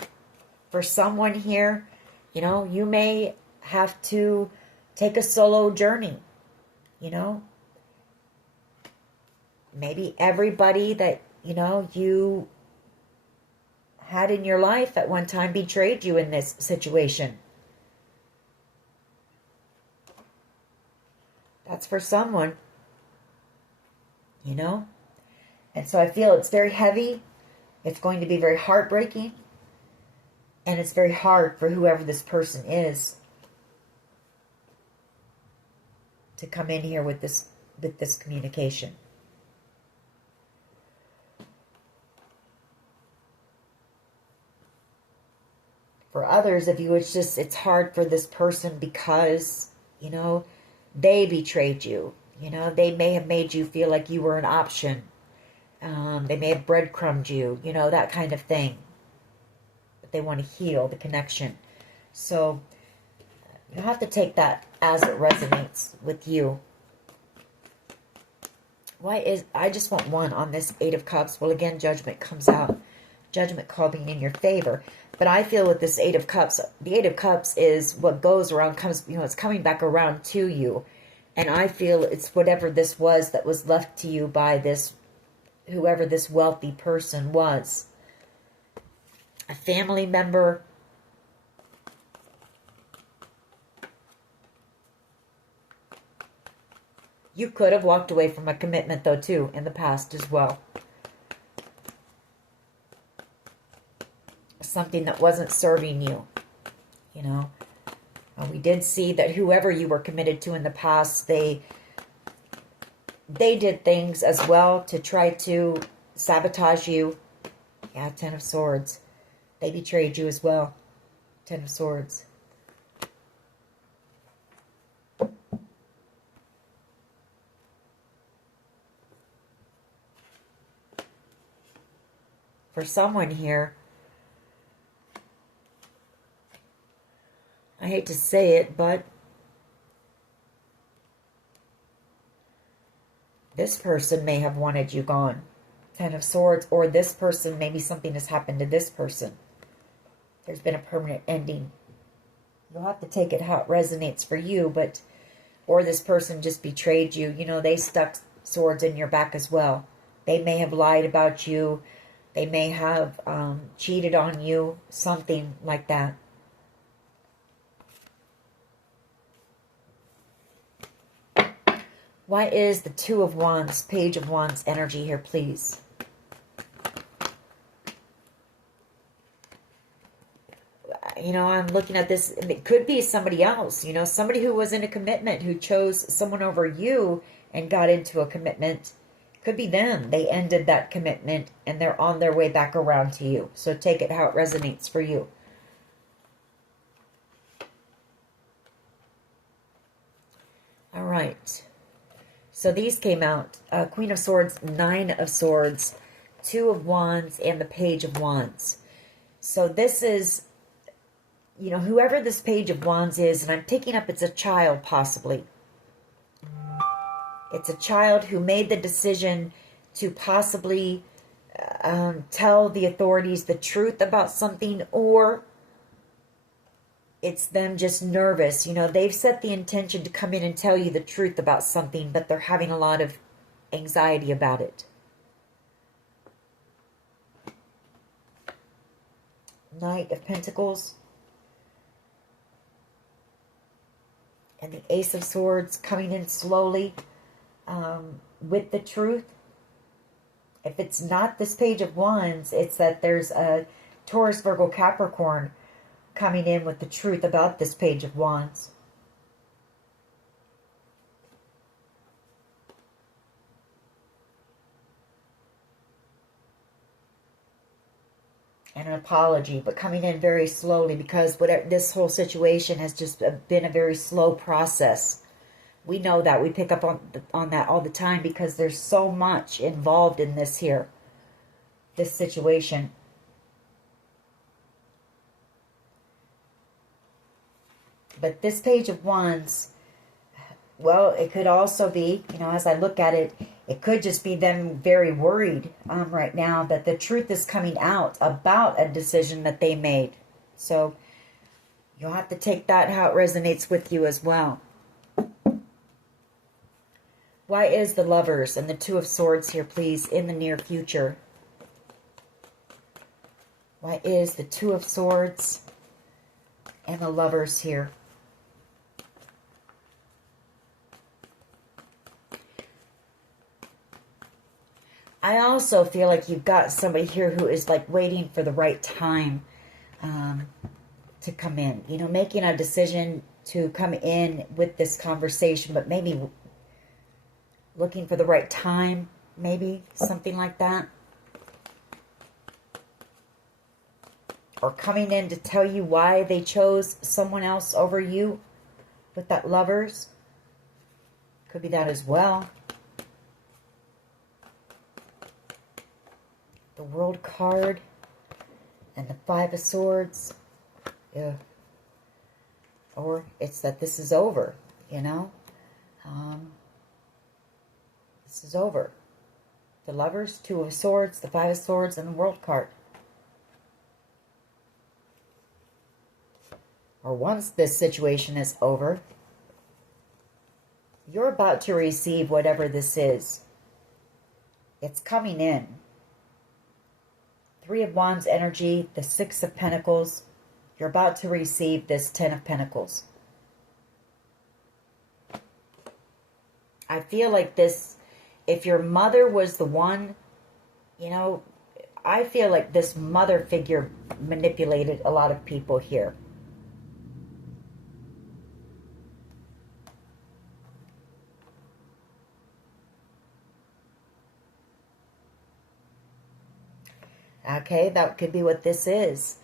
For someone here, you know, you may have to take a solo journey, you know. Maybe everybody that, you know, you had in your life at one time betrayed you in this situation. That's for someone, you know. And so I feel it's very heavy. It's going to be very heartbreaking. And it's very hard for whoever this person is to come in here with this communication. For others of you, it's hard for this person because, you know, they betrayed you. You know, they may have made you feel like you were an option. They may have breadcrumbed you, you know, that kind of thing. But they want to heal the connection. So you'll have to take that as it resonates with you. I just want one on this Eight of Cups. Well, again, Judgment comes out. Judgment call being in your favor. But I feel with this Eight of Cups, the Eight of Cups is what goes around, comes, you know, it's coming back around to you. And I feel it's whatever this was that was left to you by this, whoever this wealthy person was. A family member. You could have walked away from a commitment, though, too, in the past as well. Something that wasn't serving you, you know. We did see that whoever you were committed to in the past, they did things as well to try to sabotage you. Yeah, Ten of Swords. They betrayed you as well. Ten of Swords. For someone here, I hate to say it, but this person may have wanted you gone. Ten of Swords, or this person, maybe something has happened to this person. There's been a permanent ending. You'll have to take it how it resonates for you, but, or this person just betrayed you. You know, they stuck swords in your back as well. They may have lied about you. They may have cheated on you, something like that. Why is the Two of Wands, Page of Wands energy here, please? You know, I'm looking at this. It could be somebody else, you know, somebody who was in a commitment, who chose someone over you and got into a commitment. Could be them. They ended that commitment and they're on their way back around to you. So take it how it resonates for you. All right. So these came out. Queen of Swords, Nine of Swords, Two of Wands, and the Page of Wands. So this is, you know, whoever this Page of Wands is, and I'm picking up it's a child possibly. It's a child who made the decision to possibly tell the authorities the truth about something, or it's them just nervous. You know, they've set the intention to come in and tell you the truth about something, but they're having a lot of anxiety about it. Knight of Pentacles. And the Ace of Swords coming in slowly with the truth. If it's not this Page of Wands, it's that there's a Taurus, Virgo, Capricorn coming in with the truth about this Page of Wands. And an apology, but coming in very slowly, because whatever, this whole situation has just been a very slow process. We know that. We pick up on that all the time because there's so much involved in this here, this situation. But this Page of Wands, well, it could also be, you know, as I look at it, it could just be them very worried right now that the truth is coming out about a decision that they made. So you'll have to take that how it resonates with you as well. Why is the Lovers and the Two of Swords here, please, in the near future? Why is the Two of Swords and the Lovers here? I also feel like you've got somebody here who is like waiting for the right time to come in. You know, making a decision to come in with this conversation, but maybe looking for the right time, maybe something like that. Or coming in to tell you why they chose someone else over you with that Lovers. Could be that as well. The World card and the Five of Swords. Yeah. Or it's that this is over, you know. This is over. The Lovers, Two of Swords, the Five of Swords, and the World card. Or once this situation is over, you're about to receive whatever this is. It's coming in. Three of Wands energy, the Six of Pentacles. You're about to receive this Ten of Pentacles. I feel like this, if your mother was the one, you know, I feel like this mother figure manipulated a lot of people here. Okay, that could be what this is.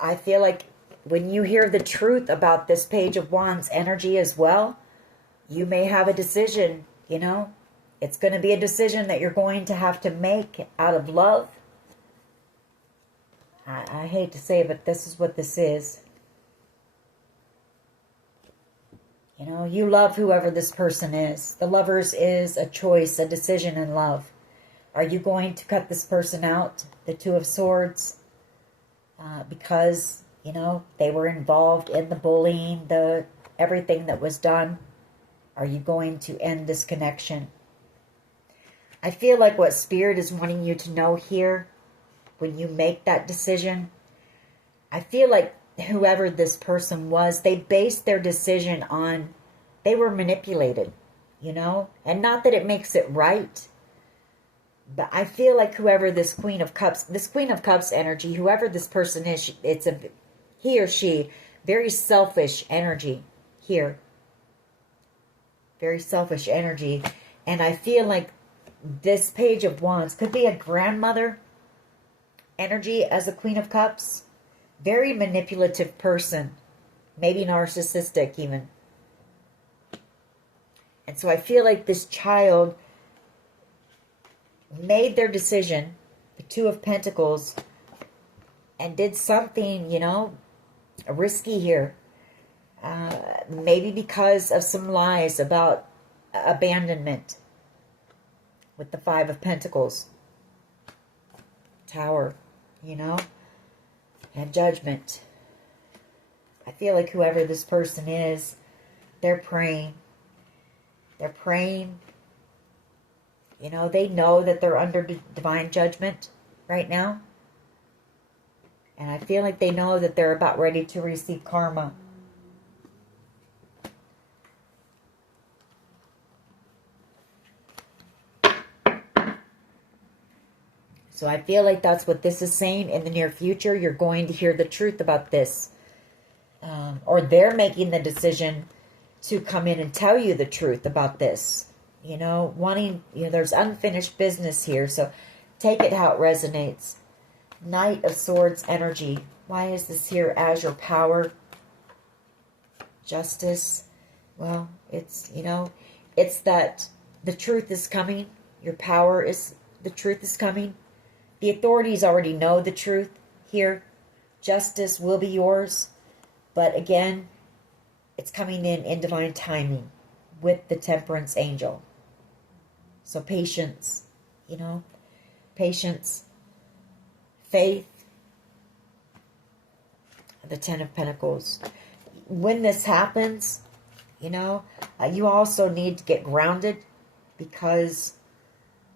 I feel like when you hear the truth about this Page of Wands energy as well, you may have a decision, you know. It's going to be a decision that you're going to have to make out of love. I hate to say it, but this is what this is. You know, you love whoever this person is. The Lovers is a choice, a decision in love. Are you going to cut this person out? The Two of Swords. Because, you know, they were involved in the bullying, everything that was done. Are you going to end this connection? I feel like what Spirit is wanting you to know here, when you make that decision, I feel like whoever this person was, they based their decision on, they were manipulated, you know? And not that it makes it right, but I feel like whoever this Queen of Cups energy, whoever this person is, he or she, very selfish energy here. Very selfish energy. And I feel like this Page of Wands could be a grandmother energy as a Queen of Cups. Very manipulative person. Maybe narcissistic even. And so I feel like this child made their decision, the Two of Pentacles, and did something, you know, risky here. Maybe because of some lies about abandonment with the Five of Pentacles. Tower, you know, and Judgment. I feel like whoever this person is, they're praying. They're praying. You know, they know that they're under divine judgment right now. And I feel like they know that they're about ready to receive karma. So I feel like that's what this is saying. In the near future, you're going to hear the truth about this. Or they're making the decision to come in and tell you the truth about this. You know, there's unfinished business here. So take it how it resonates. Knight of Swords energy. Why is this here? Azure power. Justice. Well, it's, you know, it's that the truth is coming. Your power is, the truth is coming. The authorities already know the truth here. Justice will be yours. But again, it's coming in divine timing with the Temperance angel. So patience, you know, patience, faith, the Ten of Pentacles. When this happens, you know, you also need to get grounded because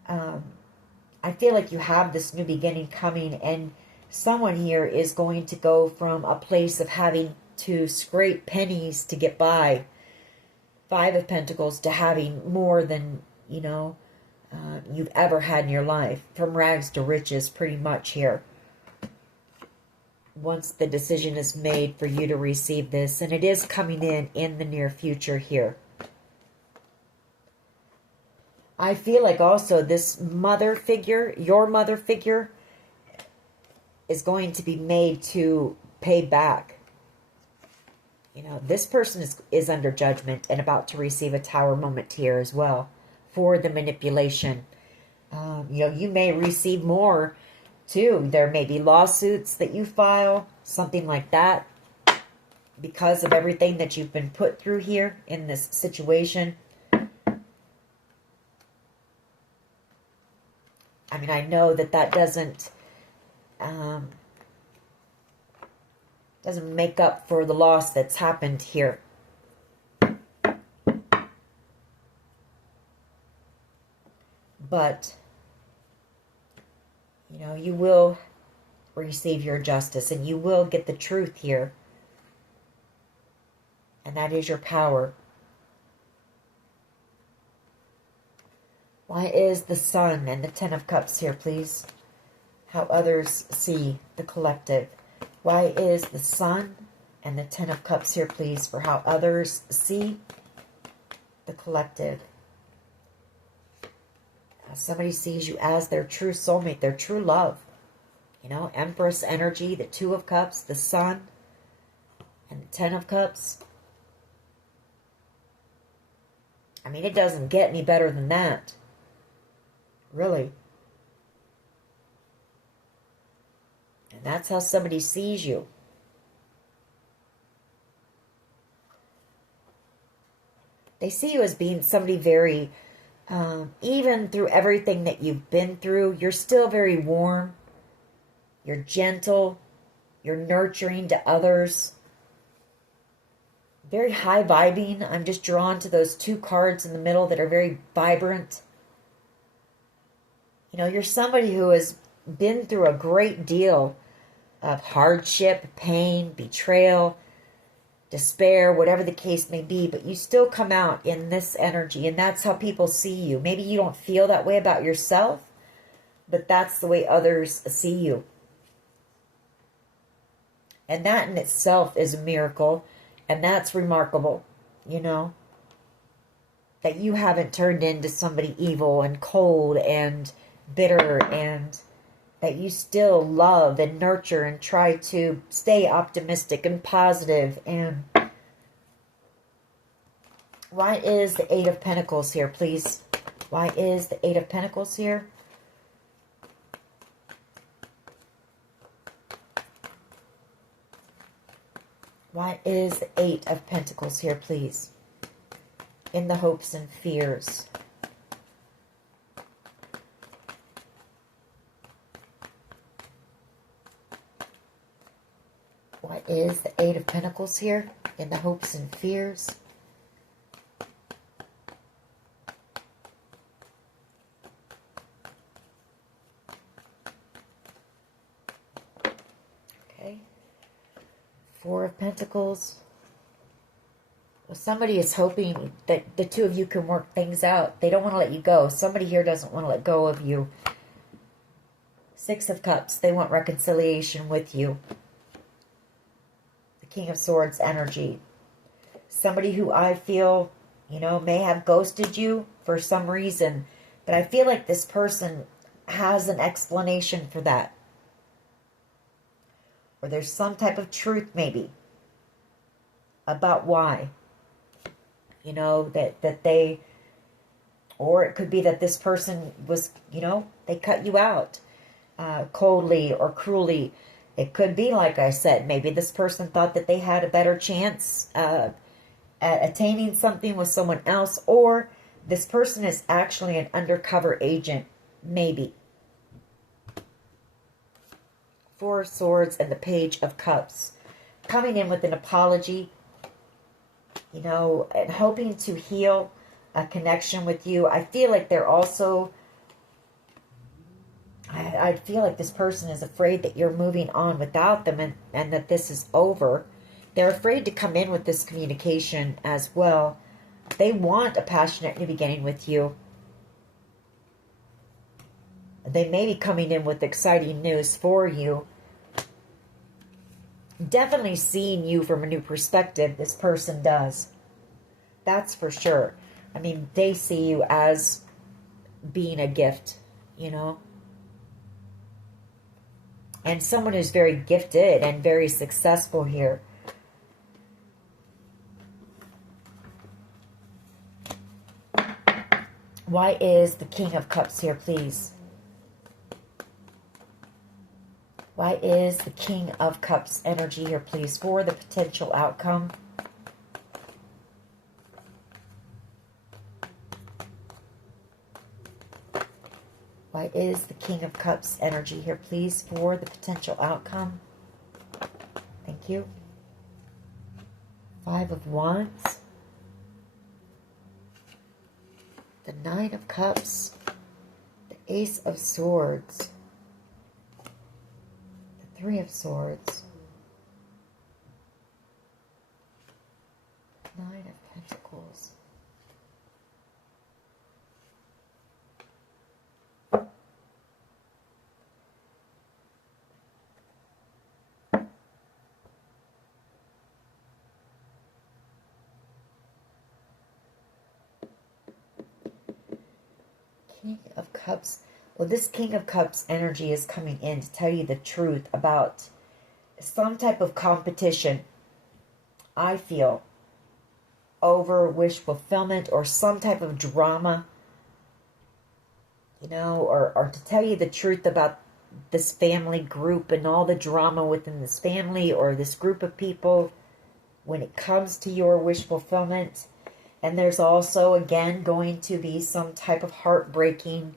I feel like you have this new beginning coming, and someone here is going to go from a place of having to scrape pennies to get by, Five of Pentacles, to having more than, you know, you've ever had in your life. From rags to riches, pretty much here. Once the decision is made for you to receive this, and it is coming in the near future here. I feel like also this mother figure, your mother figure, is going to be made to pay back. You know, this person is under judgment and about to receive a Tower moment here as well for the manipulation. You know, you may receive more too. There may be lawsuits that you file, something like that, because of everything that you've been put through here in this situation. I mean, I know that doesn't make up for the loss that's happened here. But, you know, you will receive your justice and you will get the truth here. And that is your power. Why is the Sun and the Ten of Cups here, please? How others see the collective. Why is the Sun and the Ten of Cups here, please, for how others see the collective. Somebody sees you as their true soulmate, their true love. You know, Empress energy, the Two of Cups, the Sun, and the Ten of Cups. I mean, it doesn't get any better than that. Really. And that's how somebody sees you. They see you as being somebody very, even through everything that you've been through, you're still very warm. You're gentle. You're nurturing to others. Very high vibing. I'm just drawn to those two cards in the middle that are very vibrant. You know, you're somebody who has been through a great deal of hardship, pain, betrayal, despair, whatever the case may be, but you still come out in this energy, and that's how people see you. Maybe you don't feel that way about yourself, but that's the way others see you. And that in itself is a miracle, and that's remarkable, you know, that you haven't turned into somebody evil and cold and bitter, and that you still love and nurture and try to stay optimistic and positive. And why is the Eight of Pentacles here, please? Why is the Eight of Pentacles here? Why is the Eight of Pentacles here, please? In the hopes and fears. Why is the Eight of Pentacles here? In the hopes and fears. Okay. Four of Pentacles. Well, somebody is hoping that the two of you can work things out. They don't want to let you go. Somebody here doesn't want to let go of you. Six of Cups. They want reconciliation with you. The King of Swords energy. Somebody who I feel, you know, may have ghosted you for some reason. But I feel like this person has an explanation for that. Or there's some type of truth maybe about why. You know, that they, or it could be that this person was, you know, they cut you out coldly or cruelly. It could be, like I said, maybe this person thought that they had a better chance at attaining something with someone else, or this person is actually an undercover agent, maybe. Four of Swords and the Page of Cups. Coming in with an apology, you know, and hoping to heal a connection with you. I feel like they're also, I feel like this person is afraid that you're moving on without them, and that this is over. They're afraid to come in with this communication as well. They want a passionate new beginning with you. They may be coming in with exciting news for you. Definitely seeing you from a new perspective, this person does. That's for sure. I mean, they see you as being a gift, you know. And someone who's very gifted and very successful here. Why is the King of Cups here, please? Why is the King of Cups energy here, please, for the potential outcome? Why is the King of Cups energy here, please, for the potential outcome? Thank you. Five of Wands. The Nine of Cups. The Ace of Swords. Three of Swords. Nine of Pentacles. King of Cups. Well, this King of Cups energy is coming in to tell you the truth about some type of competition, I feel, over wish fulfillment or some type of drama, you know, or to tell you the truth about this family group and all the drama within this family or this group of people when it comes to your wish fulfillment. And there's also, again, going to be some type of heartbreaking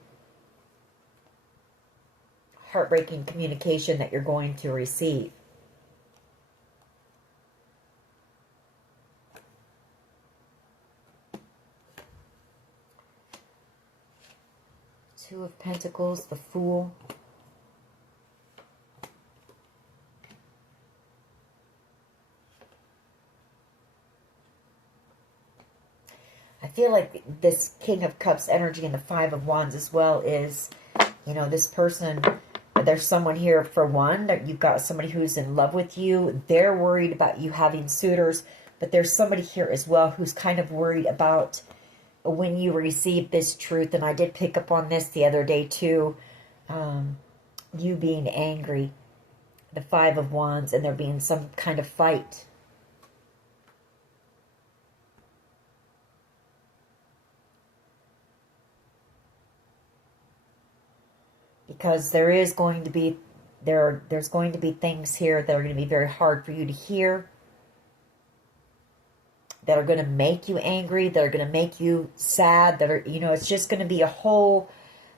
communication that you're going to receive. Two of Pentacles, the Fool. I feel like this King of Cups energy and the Five of Wands as well is, you know, this person, there's someone here for one, that you've got somebody who's in love with you. They're worried about you having suitors, but there's somebody here as well who's kind of worried about when you receive this truth. And I did pick up on this the other day too, you being angry, the Five of Wands, and there being some kind of fight. Because there is going to be, there's going to be things here that are going to be very hard for you to hear, that are going to make you angry, that are going to make you sad, that are, you know, it's just going to be a whole,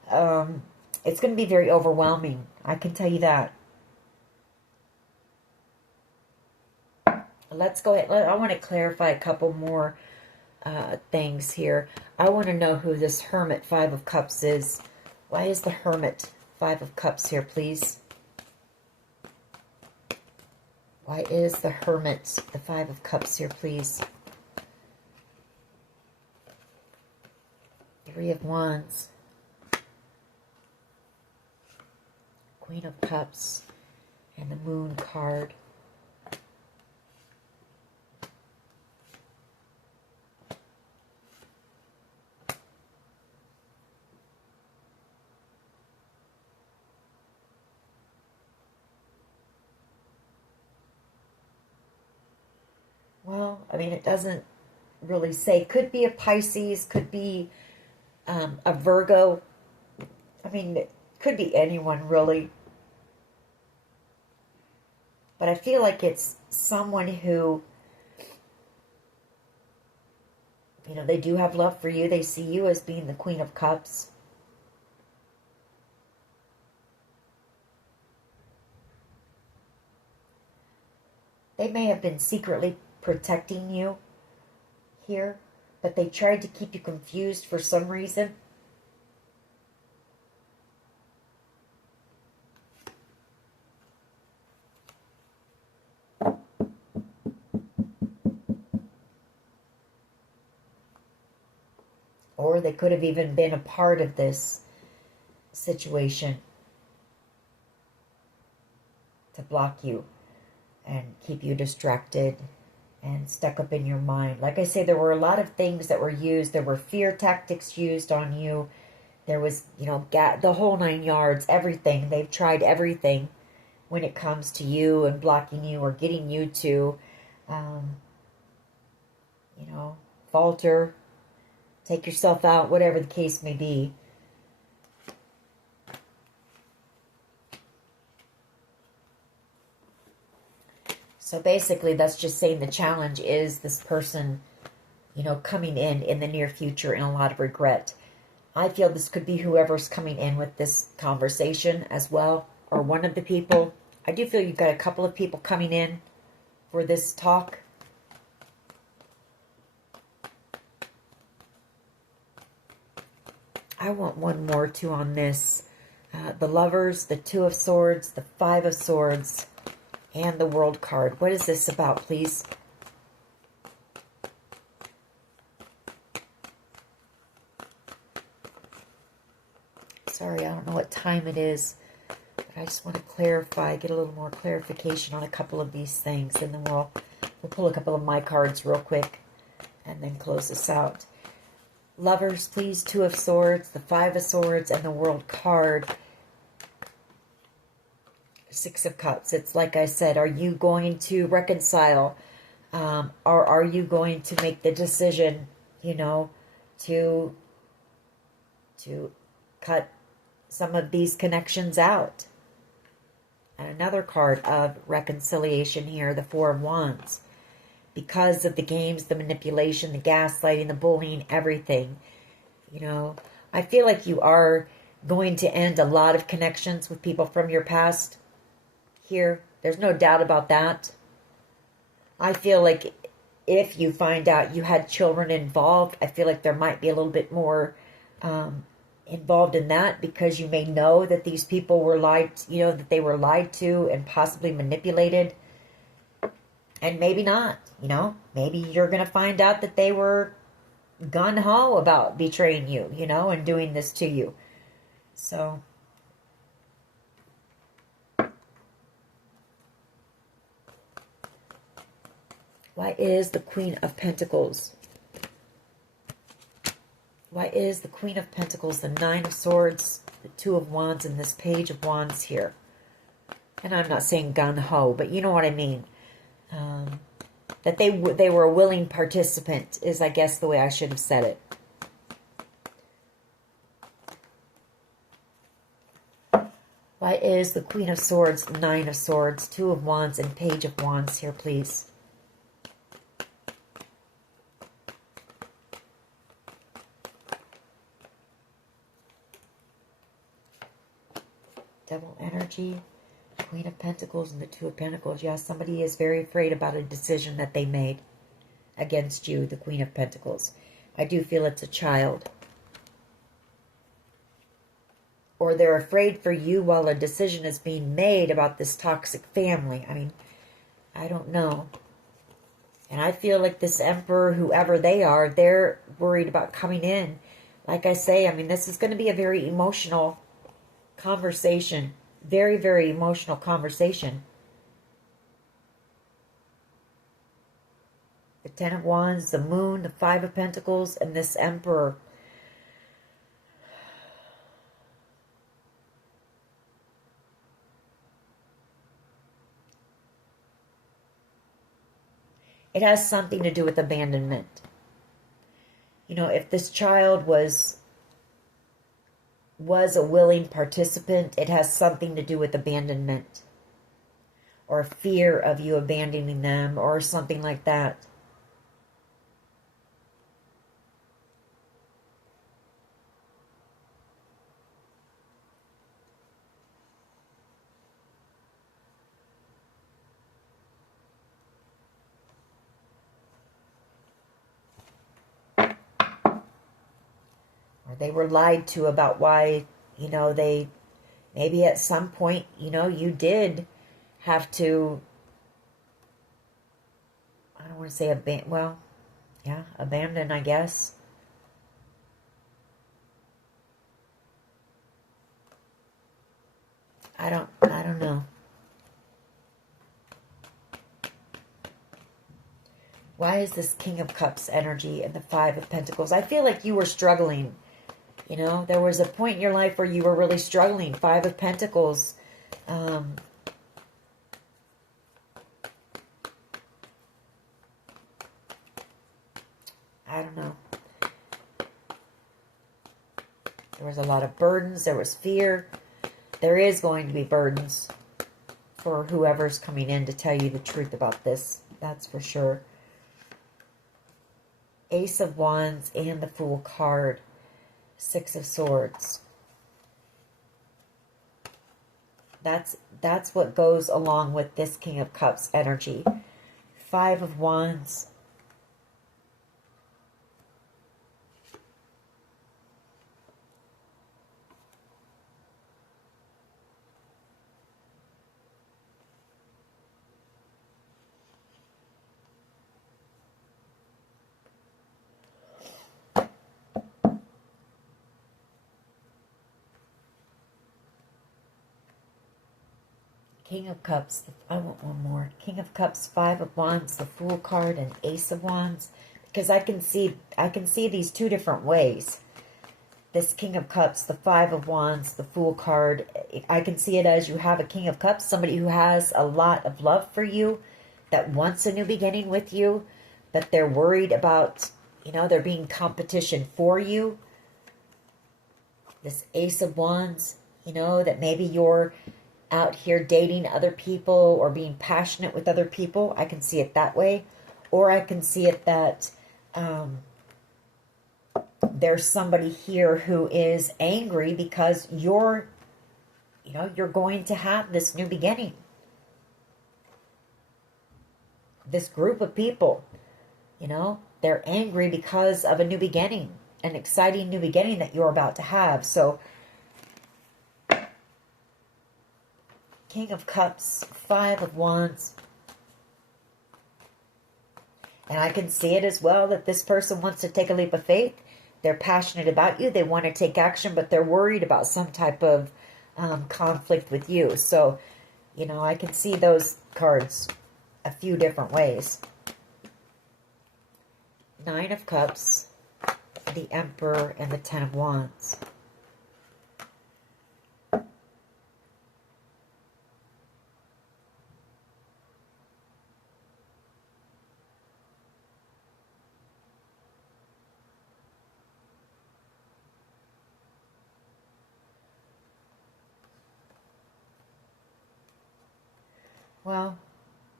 it's going to be very overwhelming. I can tell you that. Let's go ahead. I want to clarify a couple more things here. I want to know who this Hermit Five of Cups is. Why is the Hermit Five of Cups here, please? Why is the Hermit, the Five of Cups here, please? Three of Wands. Queen of Cups. And the Moon card. Well, I mean, it doesn't really say. Could be a Pisces, could be a Virgo. I mean, it could be anyone, really. But I feel like it's someone who, you know, they do have love for you. They see you as being the Queen of Cups. They may have been secretly protecting you here, but they tried to keep you confused for some reason. Or they could have even been a part of this situation to block you and keep you distracted and stuck up in your mind. Like I say, there were a lot of things that were used. There were fear tactics used on you. There was, you know, the whole 9 yards, everything. They've tried everything when it comes to you and blocking you or getting you to, you know, falter, take yourself out, whatever the case may be. So basically, that's just saying the challenge is this person, you know, coming in the near future in a lot of regret. I feel this could be whoever's coming in with this conversation as well, or one of the people. I do feel you've got a couple of people coming in for this talk. I want one more too on this. The Lovers, the Two of Swords, the Five of Swords, and the World card. What is this about, please? Sorry, I don't know what time it is, but I just want to clarify, get a little more clarification on a couple of these things, and then we'll pull a couple of my cards real quick and then close this out. Lovers, please. Two of Swords, the Five of Swords, and the World card. Six of Cups. It's like I said, are you going to reconcile? Or are you going to make the decision, you know, to cut some of these connections out? And another card of reconciliation here, the Four of Wands. Because of the games, the manipulation, the gaslighting, the bullying, everything. You know, I feel like you are going to end a lot of connections with people from your past here. There's no doubt about that. I feel like if you find out you had children involved, I feel like there might be a little bit more involved in that, because you may know that these people were lied, you know, that they were lied to and possibly manipulated. And maybe not, you know, maybe you're going to find out that they were gung-ho about betraying you, you know, and doing this to you. So, why is the Queen of Pentacles? Why is the Queen of Pentacles, the Nine of Swords, the Two of Wands, and this Page of Wands here? And I'm not saying gung-ho, but you know what I mean. That they were a willing participant is, I guess, the way I should have said it. Why is the Queen of Swords, Nine of Swords, Two of Wands, and Page of Wands here, please? Devil energy, Queen of Pentacles, and the Two of Pentacles. Yeah, somebody is very afraid about a decision that they made against you, the Queen of Pentacles. I do feel it's a child. Or they're afraid for you while a decision is being made about this toxic family. I mean, I don't know. And I feel like this Emperor, whoever they are, they're worried about coming in. Like I say, I mean, this is going to be a very emotional conversation. Very, very emotional conversation. The Ten of Wands, the Moon, the Five of Pentacles, and this Emperor. It has something to do with abandonment. You know, if this child was a willing participant, it has something to do with abandonment. Or fear of you abandoning them, or something like that. They were lied to about why, you know, they, maybe at some point, you know, you did have to, I don't want to say abandon, well, yeah, abandon, I guess. I don't know. Why is this King of Cups energy and the Five of Pentacles? I feel like you were struggling. You know, there was a point in your life where you were really struggling. Five of Pentacles. I don't know. There was a lot of burdens. There was fear. There is going to be burdens for whoever's coming in to tell you the truth about this. That's for sure. Ace of Wands and the Fool card. Six of Swords. That's what goes along with this King of Cups energy. Five of Wands. King of Cups, I want one more. King of Cups, Five of Wands, the Fool card, and Ace of Wands. because I can see these two different ways. This King of Cups, the Five of Wands, the Fool card. I can see it as you have a King of Cups, somebody who has a lot of love for you, that wants a new beginning with you, but they're worried about, there being competition for you. This Ace of Wands, that maybe you're out here dating other people or being passionate with other people. I can see it that way. Or I can see it that there's somebody here who is angry because you're going to have this new beginning. This group of people, they're angry because of a new beginning, an exciting new beginning that you're about to have. So, King of Cups, Five of Wands. And I can see it as well that this person wants to take a leap of faith. They're passionate about you. They want to take action, but they're worried about some type of conflict with you. So, I can see those cards a few different ways. Nine of Cups, the Emperor, and the Ten of Wands. Well,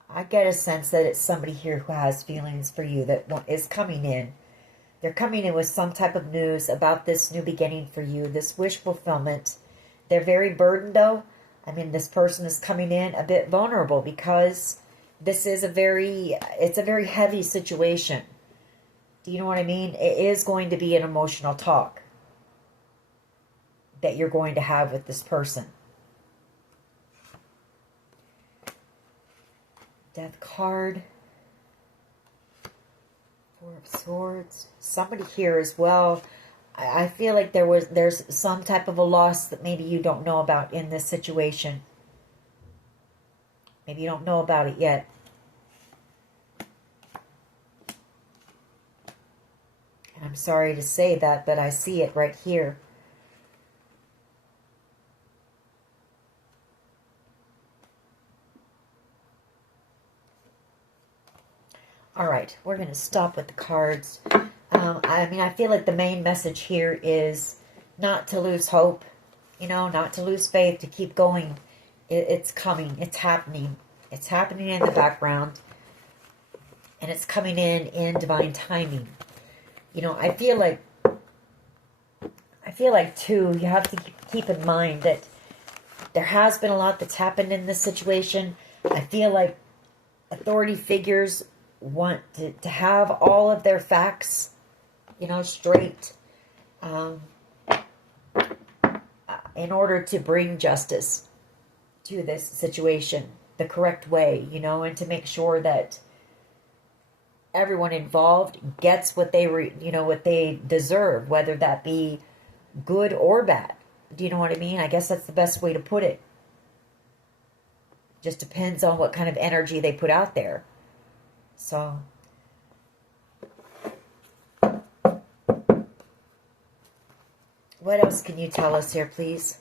I get a sense that it's somebody here who has feelings for you that is coming in. They're coming in with some type of news about this new beginning for you, this wish fulfillment. They're very burdened, though. I mean, this person is coming in a bit vulnerable because this is it's a very heavy situation. Do you know what I mean? It is going to be an emotional talk that you're going to have with this person. Death card. Four of Swords. Somebody here as well. I feel like there's some type of a loss that maybe you don't know about in this situation. Maybe you don't know about it yet. And I'm sorry to say that, but I see it right here. All right, we're going to stop with the cards. I feel like the main message here is not to lose hope, not to lose faith, to keep going. It's coming. It's happening. It's happening in the background. And it's coming in divine timing. I feel like, too, you have to keep in mind that there has been a lot that's happened in this situation. I feel like authority figures want to have all of their facts, straight, in order to bring justice to this situation the correct way, and to make sure that everyone involved gets what they deserve, whether that be good or bad. Do you know what I mean? I guess that's the best way to put it. Just depends on what kind of energy they put out there. So, what else can you tell us here, please?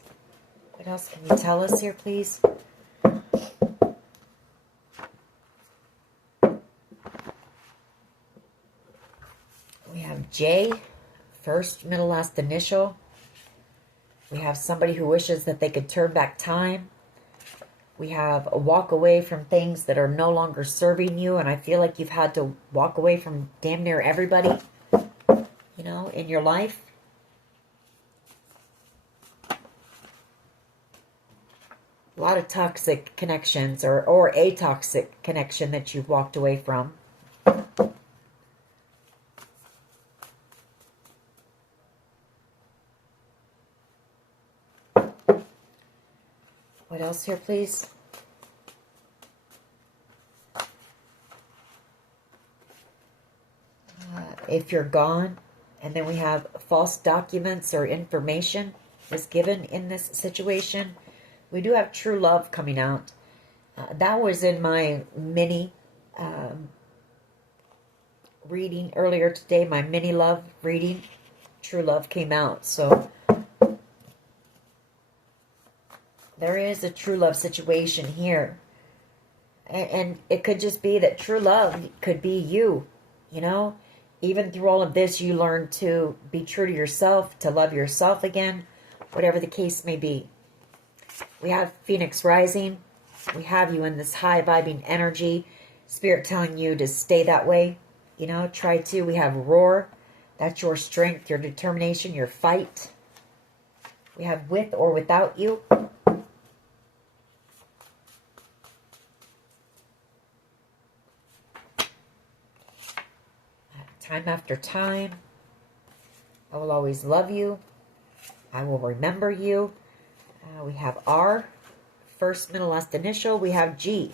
What else can you tell us here, please? We have J, first, middle, last initial. We have somebody who wishes that they could turn back time. We have a walk away from things that are no longer serving you. And I feel like you've had to walk away from damn near everybody, in your life. A lot of toxic connections or a toxic connection that you've walked away from. What else here, please? If you're gone, and then we have false documents or information is given in this situation. We do have true love coming out. That was in my mini reading earlier today, my mini love reading. True love came out. So there is a true love situation here. And it could just be that true love could be you, you know. Even through all of this, you learn to be true to yourself, to love yourself again, whatever the case may be. We have Phoenix rising. We have you in this high vibing energy. Spirit telling you to stay that way. You know, try to. We have roar. That's your strength, your determination, your fight. We have with or without you. Time after time. I will always love you. I will remember you. We have R, first, middle, last initial. We have G,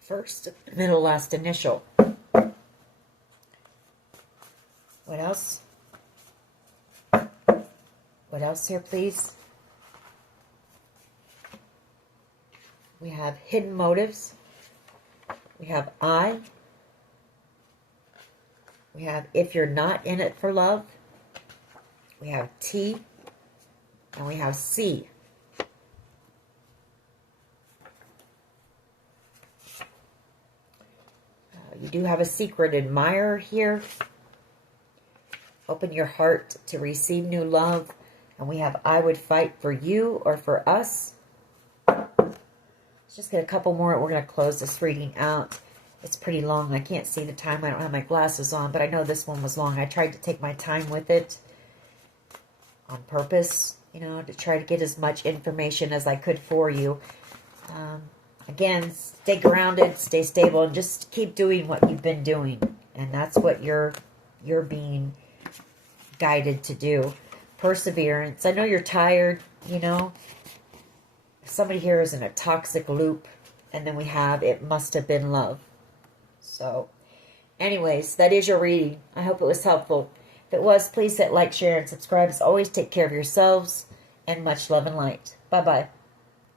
first, middle, last initial. What else? What else here, please? We have hidden motives. We have I. We have if you're not in it for love. We have T. And we have C. You do have a secret admirer here. Open your heart to receive new love. And we have I would fight for you or for us. Let's just get a couple more. We're going to close this reading out. It's pretty long. I can't see the time. I don't have my glasses on, but I know this one was long. I tried to take my time with it on purpose, you know, to try to get as much information as I could for you. Again, stay grounded, stay stable, and just keep doing what you've been doing. And that's what you're being guided to do. Perseverance. I know you're tired, you know. Somebody here is in a toxic loop. And then we have it must have been love. So, anyways, that is your reading. I hope it was helpful. If it was, please hit like, share, and subscribe. As always, take care of yourselves. And much love and light. Bye-bye.